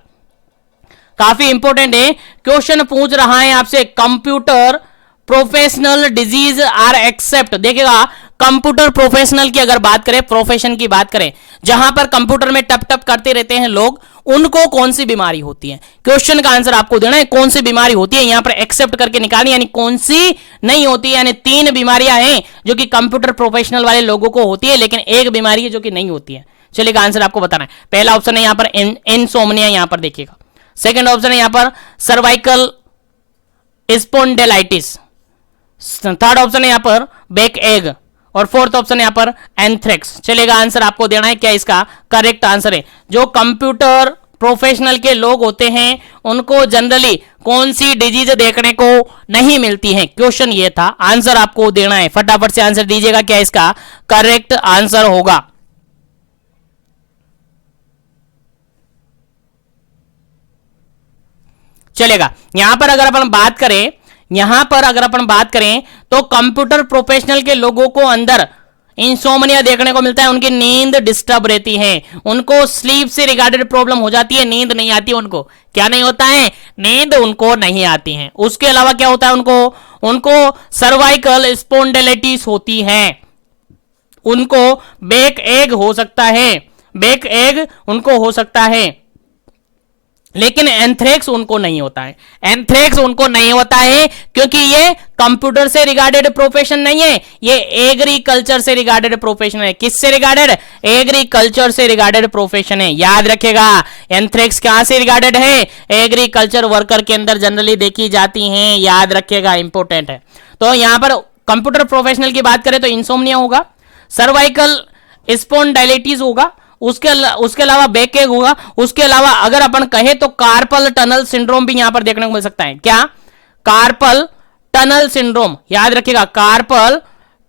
काफी इंपॉर्टेंट है। क्वेश्चन पूछ रहा है आपसे computer professional disease are except. देखिएगा, कंप्यूटर प्रोफेशनल की अगर बात करें, प्रोफेशन की बात करें, जहां पर कंप्यूटर में टप टप करते रहते हैं लोग, उनको कौन सी बीमारी होती है? क्वेश्चन का आंसर आपको देना है, कौन सी बीमारी होती है, यहां पर एक्सेप्ट करके निकालनी, यानी कौन सी नहीं होती है। यानी 3 बीमारियां हैं जो कि कंप्यूटर प्रोफेशनल वाले लोगों को होती है, लेकिन एक बीमारी है जो कि नहीं होती है। चलिएगा, आंसर आपको बताना है। पहला ऑप्शन है यहां पर इनसोमनिया, यहां पर देखिएगा। सेकेंड ऑप्शन है यहां पर सर्वाइकल स्पॉन्डिलाइटिस। थर्ड ऑप्शन है यहां पर बैक एग और फोर्थ ऑप्शन यहां पर एंथ्रेक्स। चलेगा, आंसर आपको देना है, क्या इसका करेक्ट आंसर है? जो कंप्यूटर प्रोफेशनल के लोग होते हैं उनको जनरली कौन सी डिजीज देखने को नहीं मिलती है? क्वेश्चन ये था, आंसर आपको देना है, फटाफट से आंसर दीजिएगा, क्या इसका करेक्ट आंसर होगा? चलेगा, यहां पर अगर अपन बात करें तो कंप्यूटर प्रोफेशनल के लोगों को अंदर इंसोमनिया देखने को मिलता है, उनकी नींद डिस्टर्ब रहती है, उनको स्लीप से रिगार्डेड प्रॉब्लम हो जाती है, नींद नहीं आती उनको। क्या नहीं होता है? नींद उनको नहीं आती है। उसके अलावा क्या होता है उनको सर्वाइकल स्पॉन्डिलाइटिस होती है, उनको बैक एग हो सकता है, बैक एग उनको हो सकता है, लेकिन एंथ्रेक्स उनको नहीं होता है। एंथ्रेक्स उनको नहीं होता है क्योंकि ये कंप्यूटर से रिगार्डेड प्रोफेशन नहीं है, ये एग्रीकल्चर से रिगार्डेड प्रोफेशन है। किससे रिगार्डेड? एग्रीकल्चर से रिगार्डेड प्रोफेशन है। याद रखेगा, एंथ्रेक्स कहां से रिगार्डेड है? एग्रीकल्चर वर्कर के अंदर जनरली देखी जाती हैं। याद रखेगा, इंपॉर्टेंट है। तो यहां पर कंप्यूटर प्रोफेशनल की बात करें तो इंसोमनिया होगा, सर्वाइकल स्पॉन्डिलाइटिस होगा, उसके अलावा बैक एग होगा। उसके अलावा अगर अपन कहे तो कार्पल टनल सिंड्रोम भी यहां पर देखने को मिल सकता है। क्या? Carpal tunnel syndrome. याद रखिएगा, कार्पल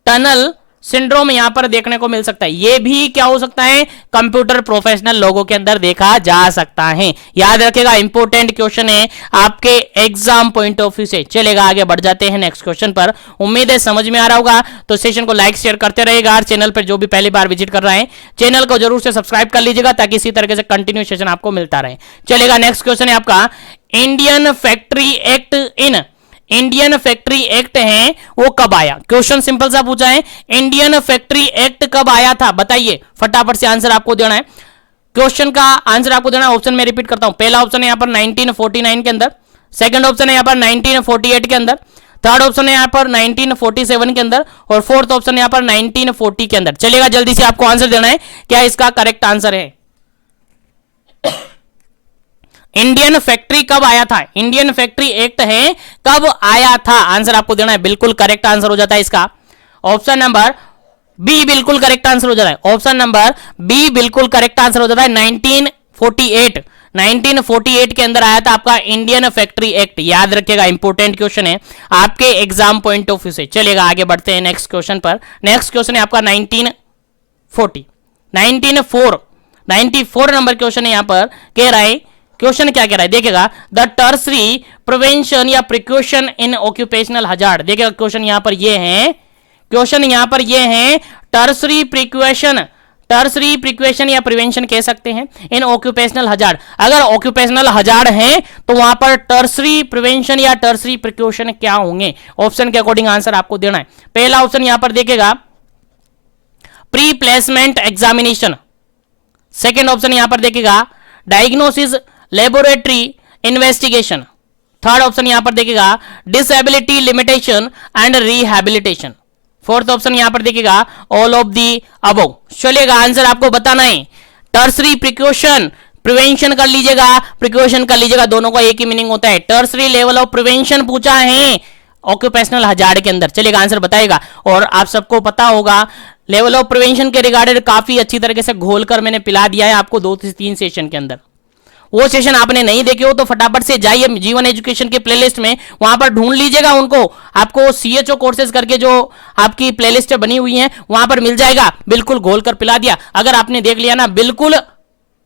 टनल सिंड्रोम यहां पर देखने को मिल सकता है। यह भी क्या हो सकता है? कंप्यूटर प्रोफेशनल लोगों के अंदर देखा जा सकता है। याद रखिएगा, इंपॉर्टेंट क्वेश्चन है आपके एग्जाम पॉइंट ऑफ व्यू से। चलेगा, आगे बढ़ जाते हैं नेक्स्ट क्वेश्चन पर। उम्मीद है समझ में आ रहा होगा, तो सेशन को लाइक शेयर करते रहेगा। और चैनल पर जो भी पहली बार विजिट कर रहे हैं, चैनल को जरूर से सब्सक्राइब कर लीजिएगा ताकि इसी तरीके से कंटिन्यू सेशन आपको मिलता रहे। चलेगा, नेक्स्ट क्वेश्चन है आपका इंडियन फैक्ट्री एक्ट है वो कब आया? क्वेश्चन सिंपल सा पूछा है, इंडियन फैक्ट्री एक्ट कब आया था? बताइए, फटाफट से आंसर आपको देना है। क्वेश्चन का आंसर आपको देना है। ऑप्शन में रिपीट करता हूं। पहला ऑप्शन है यहां पर 1949 के अंदर, सेकंड ऑप्शन है यहां पर 1948 के अंदर, थर्ड ऑप्शन है यहां पर 1947 के अंदर और फोर्थ ऑप्शन है यहां पर 1940 के अंदर। चलेगा, जल्दी से आपको आंसर देना है, क्या इसका करेक्ट आंसर है? इंडियन फैक्ट्री कब आया था? इंडियन फैक्ट्री एक्ट है कब आया था? आंसर आपको देना है। बिल्कुल करेक्ट आंसर हो जाता है इसका ऑप्शन नंबर बी, बिल्कुल करेक्ट आंसर हो जाता है। ऑप्शन नंबर बी बिल्कुल करेक्ट आंसर हो जाता है। 1948 के अंदर आया था आपका इंडियन फैक्ट्री एक्ट। याद रखिएगा, इंपॉर्टेंट क्वेश्चन है आपके एग्जाम पॉइंट ऑफ व्यू से। चलेगा, आगे बढ़ते हैं नेक्स्ट क्वेश्चन पर। नेक्स्ट क्वेश्चन है आपका 94 नंबर क्वेश्चन है यहां पर, कह रहा है क्वेश्चन क्या कह रहा है देखिएगा, द टर्सरी प्रिवेंशन या प्रिकॉशन इन ऑक्यूपेशनल हजार्ड। देखिएगा क्वेश्चन यहां पर ये है, क्वेश्चन यहां पर ये है टर्सरी प्रिकॉशन, टर्सरी प्रिकॉशन या प्रिवेंशन कह सकते हैं इन ऑक्यूपेशनल हजार्ड। अगर ऑक्यूपेशनल हजार्ड है तो वहां पर टर्सरी प्रिवेंशन या टर्सरी प्रिकॉशन क्या होंगे, ऑप्शन के अकॉर्डिंग आंसर आपको देना है। पहला ऑप्शन यहां पर देखिएगा pre placement examination, second option यहां पर देखिएगा diagnosis laboratory investigation, third option यहां पर देखिएगा disability limitation and rehabilitation, fourth option यहां पर देखिएगा ऑल ऑफ दी अबव। चलिएगा आंसर आपको बताना है, टर्सरी प्रिकॉशन प्रिवेंशन कर लीजिएगा, प्रिकॉशन कर लीजिएगा, दोनों का एक ही मीनिंग होता है। टर्सरी लेवल ऑफ प्रिवेंशन पूछा है ऑक्यूपेशनल हजार्ड के अंदर, चलिएगा आंसर बताएगा। और आप सबको पता होगा लेवल ऑफ प्रिवेंशन के रिगार्डेड काफी अच्छी तरीके से घोलकर मैंने पिला दिया है आपको 2 से 3 सेशन के अंदर। वो सेशन आपने नहीं देखे हो तो फटाफट से जाइए जीवन एजुकेशन के प्लेलिस्ट में, वहां पर ढूंढ लीजिएगा उनको, आपको सीएचओ कोर्सेज करके जो आपकी प्लेलिस्ट बनी हुई है वहां पर मिल जाएगा, बिल्कुल घोल कर पिला दिया। अगर आपने देख लिया ना, बिल्कुल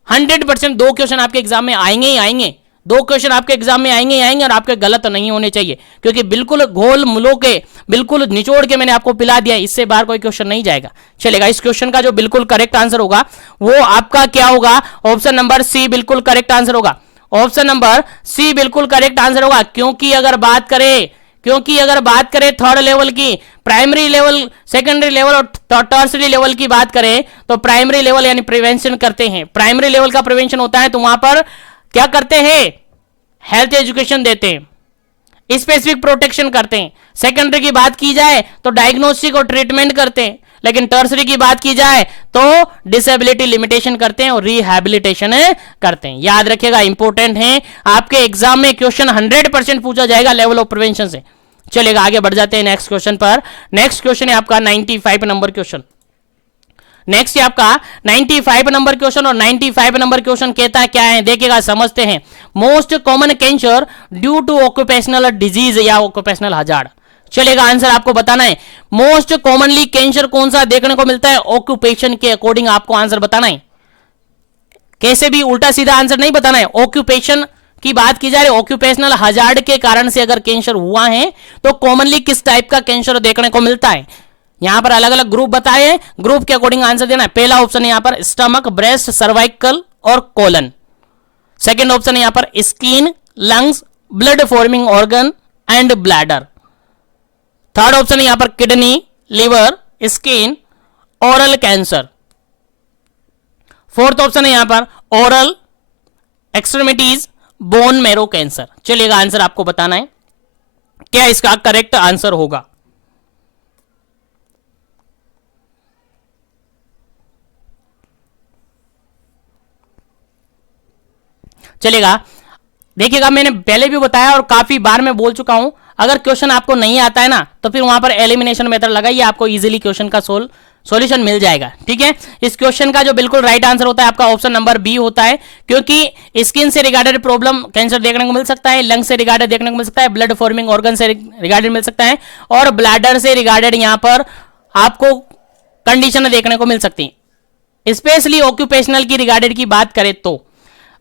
100% 2 क्वेश्चन आपके एग्जाम में आएंगे ही आएंगे, 2 क्वेश्चन आपके एग्जाम में आएंगे ही आएंगे, और आपके गलत नहीं होने चाहिए, क्योंकि बिल्कुल घोल मुलो के बिल्कुल निचोड़ के मैंने आपको पिला दिया, इससे बाहर कोई क्वेश्चन नहीं जाएगा। चलेगा, इस क्वेश्चन का जो बिल्कुल करेक्ट आंसर होगा वो आपका क्या होगा, ऑप्शन नंबर सी बिल्कुल करेक्ट आंसर होगा, ऑप्शन नंबर सी बिल्कुल करेक्ट आंसर होगा। क्योंकि अगर बात करें थर्ड लेवल की, प्राइमरी लेवल, सेकेंडरी लेवल और टर्सरी लेवल की बात करें तो प्राइमरी लेवल यानी प्रिवेंशन करते हैं, प्राइमरी लेवल का प्रिवेंशन होता है तो वहां पर क्या करते हैं, हेल्थ एजुकेशन देते हैं, स्पेसिफिक प्रोटेक्शन करते हैं। सेकेंडरी की बात की जाए तो डायग्नोस्टिक और ट्रीटमेंट करते हैं, लेकिन टर्सरी की बात की जाए तो डिसेबिलिटी लिमिटेशन करते हैं और रिहैबिलिटेशन करते हैं। याद रखिएगा, इंपॉर्टेंट है, आपके एग्जाम में क्वेश्चन 100% पूछा जाएगा लेवल ऑफ प्रिवेंशन से। चलेगा, आगे बढ़ जाते हैं नेक्स्ट क्वेश्चन पर। नेक्स्ट क्वेश्चन है आपका 95 नंबर क्वेश्चन। नेक्स्ट है आपका 95 नंबर क्वेश्चन, और 95 नंबर क्वेश्चन कहता है क्या है देखिएगा, समझते हैं। Most common cancer due to occupational disease या ऑक्यूपेशनल हजार्ड। चलेगा, आंसर आपको बताना है, मोस्ट कॉमनली कैंसर कौन सा देखने को मिलता है ऑक्यूपेशन के अकॉर्डिंग आपको आंसर बताना है। कैसे भी उल्टा सीधा आंसर नहीं बताना है, ऑक्यूपेशन की बात की जा रही है, ऑक्यूपेशनल हजार्ड के कारण से अगर कैंसर हुआ है तो कॉमनली किस टाइप का कैंसर देखने को मिलता है। यहां पर अलग अलग ग्रुप बताए हैं, ग्रुप के अकॉर्डिंग आंसर देना है। पहला ऑप्शन यहां पर स्टमक, ब्रेस्ट, सर्वाइकल और कोलन। सेकेंड ऑप्शन यहां पर skin, lungs, blood forming organ and bladder. Third option यहां पर kidney, liver, skin, oral cancer. Fourth option है यहां पर oral, extremities, bone marrow cancer. चलिएगा, आंसर आपको बताना है क्या इसका करेक्ट आंसर होगा। चलेगा, देखिएगा, मैंने पहले भी बताया और काफी बार मैं बोल चुका हूं, अगर क्वेश्चन आपको नहीं आता है ना तो फिर वहां पर एलिमिनेशन मेथड लगाइए, आपको इजीली क्वेश्चन का सॉल्यूशन मिल जाएगा। ठीक है, इस क्वेश्चन का जो बिल्कुल राइट आंसर होता है आपका ऑप्शन नंबर बी होता है, क्योंकि स्किन से रिगार्डेड प्रॉब्लम कैंसर देखने को मिल सकता है, लंग से रिगार्डेड देखने को मिल सकता है, ब्लड फॉर्मिंग ऑर्गन से रिगार्डेड मिल सकता है, और ब्लैडर से रिगार्डेड यहां पर आपको कंडीशन देखने को मिल सकती है। स्पेशली ऑक्यूपेशनल की रिगार्डेड की बात करें तो,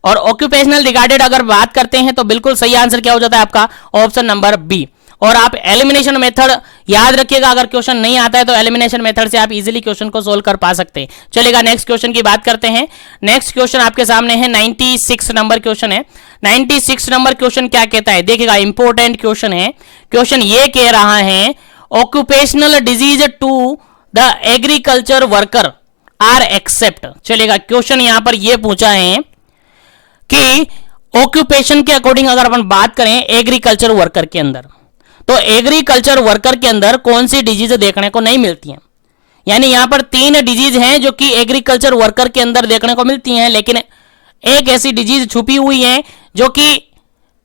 और ऑक्यूपेशनल रिगार्डेड अगर बात करते हैं तो बिल्कुल सही आंसर क्या हो जाता है आपका ऑप्शन नंबर बी। और आप एलिमिनेशन मेथड याद रखिएगा, अगर क्वेश्चन नहीं आता है तो एलिमिनेशन मेथड से आप इजीली क्वेश्चन को सोल्व कर पा सकते हैं। चलेगा, नेक्स्ट क्वेश्चन की बात करते हैं। नेक्स्ट क्वेश्चन आपके सामने है 96 नंबर क्वेश्चन है। 96 नंबर क्वेश्चन क्या कहता है देखिएगा, इंपॉर्टेंट क्वेश्चन है। क्वेश्चन ये कह रहा है occupational disease to the agriculture worker are except. चलेगा, क्वेश्चन यहां पर यह पूछा है कि ऑक्यूपेशन के अकॉर्डिंग अगर अपन बात करें एग्रीकल्चर वर्कर के अंदर, तो एग्रीकल्चर वर्कर के अंदर कौन सी डिजीज देखने को नहीं मिलती हैं। यानी यहां पर 3 डिजीज हैं जो कि एग्रीकल्चर वर्कर के अंदर देखने को मिलती हैं, लेकिन एक ऐसी डिजीज छुपी हुई है जो कि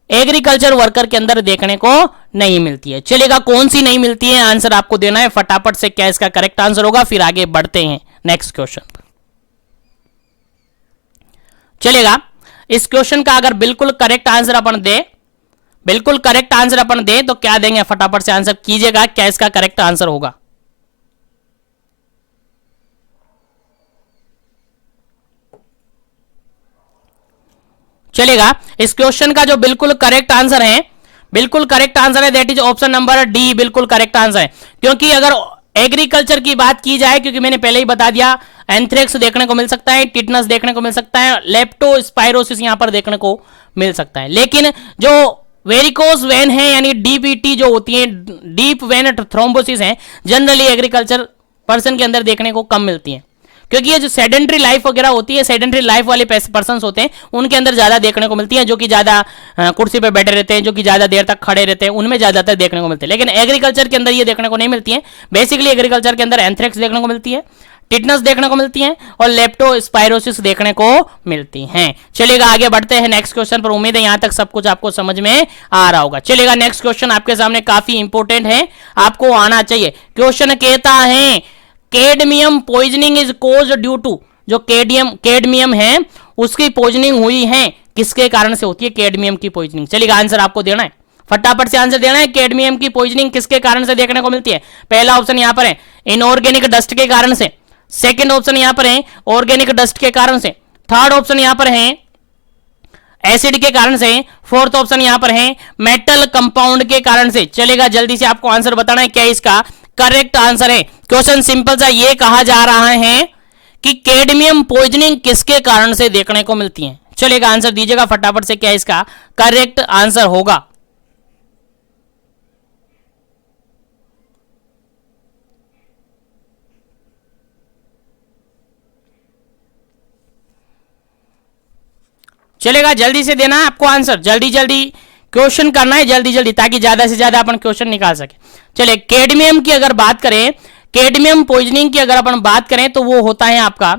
एग्रीकल्चर वर्कर के अंदर देखने को नहीं मिलती है। चलेगा, कौन सी नहीं मिलती है आंसर आपको देना है फटाफट से, क्या इसका करेक्ट आंसर होगा, फिर आगे बढ़ते हैं नेक्स्ट क्वेश्चन पर। चलेगा, इस क्वेश्चन का अगर बिल्कुल करेक्ट आंसर अपन दे, बिल्कुल करेक्ट आंसर अपन दे तो क्या देंगे, फटाफट से आंसर कीजिएगा, क्या इसका करेक्ट आंसर होगा। चलेगा। इस क्वेश्चन का जो बिल्कुल करेक्ट आंसर है, बिल्कुल करेक्ट आंसर है that is option number D, बिल्कुल करेक्ट आंसर है। क्योंकि अगर एग्रीकल्चर की बात की जाए, क्योंकि मैंने पहले ही बता दिया, एंथ्रेक्स देखने को मिल सकता है, टिटनस देखने को मिल सकता है, लेप्टोस्पाइरोसिस यहां पर देखने को मिल सकता है। लेकिन जो वेरिकोस वेन है यानी डीपीटी जो होती है, डीप वेन थ्रोम्बोसिस है, जनरली एग्रीकल्चर पर्सन के अंदर देखने को कम मिलती है। क्योंकि ये जो सेडेंट्री लाइफ वगैरह होती है, सेडेंट्री लाइफ वाले पर्सन होते हैं, उनके अंदर ज्यादा देखने को मिलती है, जो कि ज्यादा कुर्सी पे बैठे रहते हैं, जो कि ज्यादा देर तक खड़े रहते हैं, उनमें ज्यादातर देखने को मिलते हैं। लेकिन एग्रीकल्चर के अंदर ये देखने को नहीं मिलती है। बेसिकली एग्रीकल्चर के अंदर एंथ्रेक्स देखने को मिलती है, टिटनस देखने को मिलती है और लेप्टोस्पाइरोसिस देखने को मिलती हैं। चलिएगा आगे बढ़ते हैं नेक्स्ट क्वेश्चन पर। उम्मीद है यहां तक सब कुछ आपको समझ में आ रहा होगा। चलिएगा नेक्स्ट क्वेश्चन आपके सामने काफी इंपॉर्टेंट है, आपको आना चाहिए। क्वेश्चन कहता है cadmium poisoning is caused due to, जो कैडमियम है उसकी पॉइजनिंग हुई है, किसके कारण से होती है कैडमियम की पॉइजनिंग? चलिएगा आंसर आपको देना है, फटाफट से आंसर देना है। कैडमियम की पॉइजनिंग किसके कारण से देखने को मिलती है? पहला ऑप्शन यहां पर है इनऑर्गेनिक डस्ट के कारण से, सेकंड ऑप्शन यहां पर है ऑर्गेनिक डस्ट के कारण से, थर्ड ऑप्शन यहां पर है एसिड के कारण से, फोर्थ ऑप्शन यहां पर है मेटल कंपाउंड के कारण से। चलेगा जल्दी से आपको आंसर बताना है क्या इसका करेक्ट आंसर है। क्वेश्चन सिंपल सा ये कहा जा रहा है कि कैडमियम पॉइजनिंग किसके कारण से देखने को मिलती है। चलेगा आंसर दीजिएगा फटाफट से, क्या इसका करेक्ट आंसर होगा? चलेगा जल्दी से देना है आपको आंसर, जल्दी जल्दी क्वेश्चन करना है, जल्दी जल्दी, ताकि ज्यादा से ज्यादा अपन क्वेश्चन निकाल सके। चलिए कैडमियम की अगर बात करें, कैडमियम पॉइजनिंग की अगर अपन बात करें तो वो होता है आपका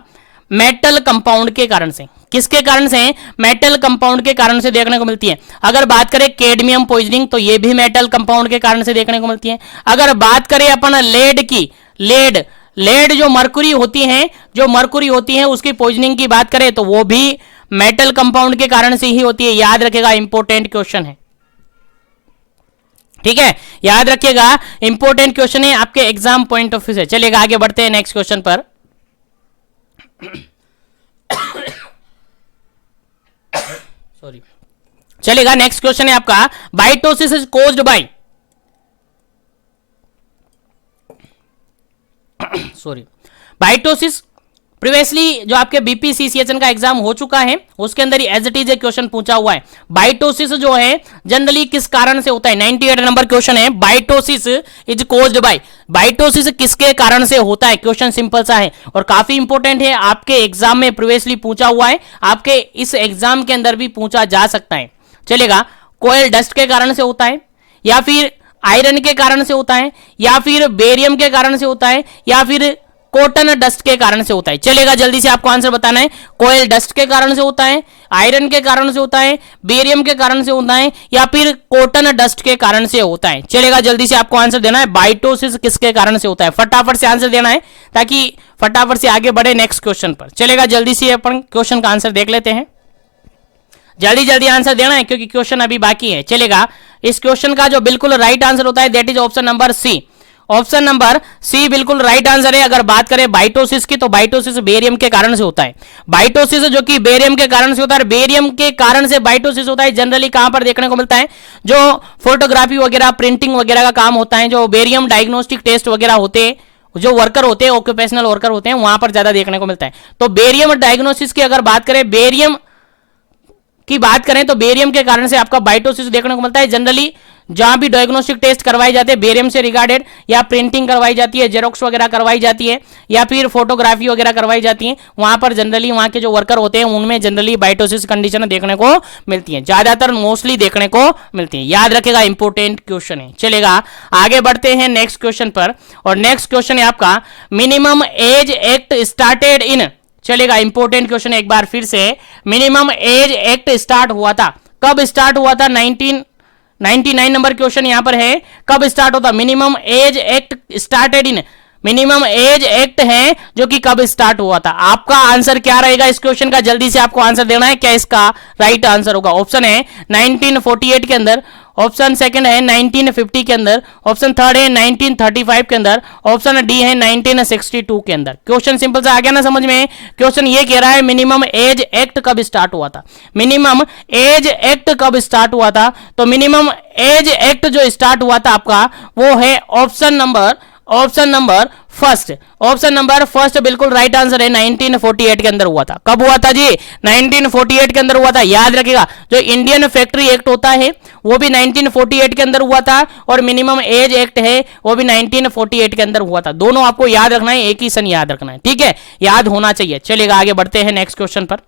मेटल कंपाउंड के कारण से। किसके कारण से? मेटल कंपाउंड के कारण से देखने को मिलती है। अगर बात करें कैडमियम पॉइजनिंग तो ये भी मेटल कंपाउंड के कारण से देखने को मिलती है। अगर बात करें अपन लेड की, लेड जो मरकुरी होती है, जो मरकुरी होती है उसकी पॉइजनिंग की बात करें तो वो भी मेटल कंपाउंड के कारण से ही होती है। याद रखेगा इंपॉर्टेंट क्वेश्चन है, ठीक है, याद रखिएगा इंपॉर्टेंट क्वेश्चन है आपके एग्जाम पॉइंट ऑफ व्यू से। चलिएगा आगे बढ़ते हैं नेक्स्ट क्वेश्चन पर। सॉरी, चलेगा नेक्स्ट क्वेश्चन है आपका बाइटोसिस इज कोज्ड बाय, सॉरी, बाइटोसिस प्रीवियसली जो आपके बीपीसीसीएचएन का एग्जाम हो चुका है उसके अंदर ही एज इट इज एक क्वेश्चन पूछा हुआ है। बाइटोसिस जो है जनरली किस कारण से होता है? 98 नंबर क्वेश्चन है, बाइटोसिस इज कोज्ड बाय, बाइटोसिस किसके कारण से होता है? क्वेश्चन सिंपल सा है और काफी इंपॉर्टेंट है, आपके एग्जाम में प्रीवियसली पूछा हुआ है, आपके इस एग्जाम के अंदर भी पूछा जा सकता है। चलेगा, कोयल डस्ट के कारण से होता है, या फिर आयरन के कारण से होता है, या फिर बेरियम के कारण से होता है, या फिर कॉटन डस्ट के कारण से होता है। चलेगा जल्दी से आपको आंसर बताना है, कोयल डस्ट के कारण से होता है, आयरन के कारण से होता है, बेरियम के कारण से होता है, या फिर कॉटन डस्ट के कारण से होता है। चलेगा जल्दी से आपको आंसर देना है, बाइटोसिस किसके कारण से होता है? फटाफट से आंसर देना है ताकि फटाफट से आगे बढ़े नेक्स्ट क्वेश्चन पर। चलेगा जल्दी से अपन क्वेश्चन का आंसर देख लेते हैं, जल्दी जल्दी आंसर देना है क्योंकि क्वेश्चन अभी बाकी है। चलेगा, इस क्वेश्चन का जो बिल्कुल राइट आंसर होता है that is option number C, option number C बिल्कुल राइट आंसर है। अगर बात करें बाइटोसिस की तो बाइटोसिस बेरियम के कारण से होता है, बाइटोसिस जो कि बेरियम के कारण से होता है, बेरियम के कारण से बाइटोसिस होता है। जनरली कहां पर देखने को मिलता है? जो फोटोग्राफी वगैरह, प्रिंटिंग वगैरह का काम होता है, जो बेरियम डायग्नोस्टिक टेस्ट वगैरह होते हैं, जो वर्कर होते हैं, ऑक्यूपेशनल वर्कर होते हैं, वहां पर ज्यादा देखने को मिलता है। तो बेरियम डायग्नोसिस की अगर बात करें, बेरियम की बात करें तो बेरियम के कारण से आपका बाइटोसिस देखने को मिलता है। जनरली जहां भी डायग्नोस्टिक टेस्ट करवाए जाते हैं बेरियम से रिगार्डेड, या प्रिंटिंग करवाई जाती है, जेरोक्स वगैरह करवाई जाती है, या फिर फोटोग्राफी वगैरह करवाई जाती है, वहां पर जनरली वहां के जो वर्कर होते हैं उनमें जनरली बाइटोसिस कंडीशन देखने को मिलती है, ज्यादातर मोस्टली देखने को मिलती है। याद रखेगा इंपॉर्टेंट क्वेश्चन है। चलेगा आगे बढ़ते हैं नेक्स्ट क्वेश्चन पर, और नेक्स्ट क्वेश्चन है आपका minimum age act started in. चलेगा इंपॉर्टेंट क्वेश्चन एक बार फिर से, मिनिमम एज एक्ट स्टार्ट हुआ था, कब स्टार्ट हुआ था? 1999 नंबर क्वेश्चन यहां पर है, कब स्टार्ट होता? Minimum age act started in, minimum age act है जो कि कब स्टार्ट हुआ था? आपका आंसर क्या रहेगा इस क्वेश्चन का? जल्दी से आपको आंसर देना है, क्या इसका राइट आंसर होगा? ऑप्शन है 1948 के अंदर, ऑप्शन सेकंड है 1950 के अंदर, ऑप्शन थर्ड है 1935 के अंदर, ऑप्शन डी है 1962 के अंदर। क्वेश्चन सिंपल सा आ गया ना समझ में। क्वेश्चन ये कह रहा है मिनिमम एज एक्ट कब स्टार्ट हुआ था, मिनिमम एज एक्ट कब स्टार्ट हुआ था। तो मिनिमम एज एक्ट जो स्टार्ट हुआ था आपका वो है option number first. Option number first बिल्कुल राइट आंसर है, 1948 के अंदर हुआ था। कब हुआ था जी? 1948 के अंदर हुआ था। याद रखिएगा जो इंडियन फैक्ट्री एक्ट होता है वो भी 1948 के अंदर हुआ था और मिनिमम एज एक्ट है वो भी 1948 के अंदर हुआ था। दोनों आपको याद रखना है, एक ही सन याद रखना है, ठीक है, याद होना चाहिए। चलिएगा आगे बढ़ते हैं नेक्स्ट क्वेश्चन पर।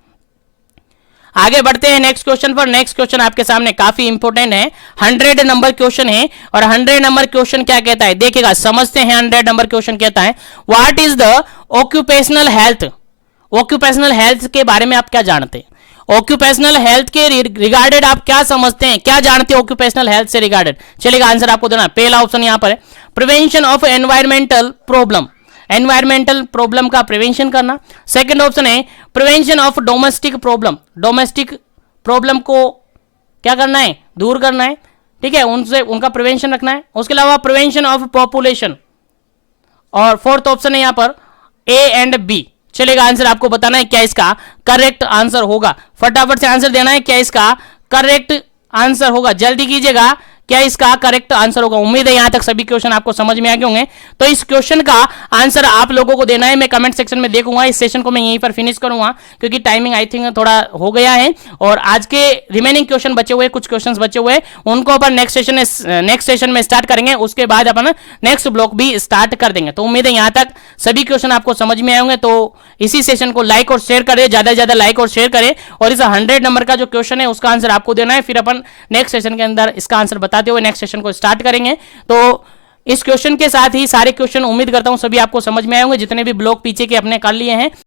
आगे बढ़ते हैं नेक्स्ट क्वेश्चन पर। नेक्स्ट क्वेश्चन आपके सामने काफी इंपॉर्टेंट है, 100 नंबर क्वेश्चन है। और 100 नंबर क्वेश्चन क्या कहता है देखिएगा, समझते हैं। 100 नंबर क्वेश्चन कहता है what is the occupational health. Occupational health के बारे में आप क्या जानते हैं? ऑक्यूपेशनल हेल्थ के रिगार्डेड आप क्या समझते हैं, क्या जानते हैं ऑक्यूपेशनल हेल्थ से रिगार्डेड? चलिएगा आंसर आपको देना। पहला ऑप्शन यहां पर है prevention of environmental problem, environmental problem का प्रिवेंशन करना। सेकंड ऑप्शन है prevention of domestic problem, domestic problem को क्या करना है, दूर करना है, ठीक है, उनसे उनका प्रिवेंशन रखना है। उसके अलावा प्रिवेंशन ऑफ पॉपुलेशन। और फोर्थ ऑप्शन है यहां पर ए एंड बी। चलेगा आंसर आपको बताना है क्या इसका करेक्ट आंसर होगा। फटाफट से आंसर देना है क्या इसका करेक्ट आंसर होगा, जल्दी कीजिएगा क्या इसका करेक्ट आंसर होगा। उम्मीद है यहां तक सभी क्वेश्चन आपको समझ में आ गए होंगे। तो इस क्वेश्चन का आंसर आप लोगों को देना है, मैं कमेंट सेक्शन में देखूंगा। इस सेशन को मैं यहीं पर फिनिश करूंगा क्योंकि टाइमिंग आई थिंक थोड़ा हो गया है और आज के रिमेनिंग क्वेश्चन बचे हुए, कुछ क्वेश्चन बचे हुए उनको अपन नेक्स्ट सेशन में स्टार्ट करेंगे। उसके बाद अपन नेक्स्ट ब्लॉक भी स्टार्ट कर देंगे। तो उम्मीद है यहां तक सभी क्वेश्चन आपको समझ में आए होंगे। तो इसी सेशन को लाइक और शेयर करें, ज्यादा से ज्यादा लाइक और शेयर करें। और इस 100 नंबर का जो क्वेश्चन है उसका आंसर आपको देना है, फिर अपन नेक्स्ट सेशन के अंदर इसका आंसर बताते हुए नेक्स्ट सेशन को स्टार्ट करेंगे। तो इस क्वेश्चन के साथ ही सारे क्वेश्चन उम्मीद करता हूं सभी आपको समझ में आए होंगे, जितने भी ब्लॉक पीछे के अपने कर लिए हैं।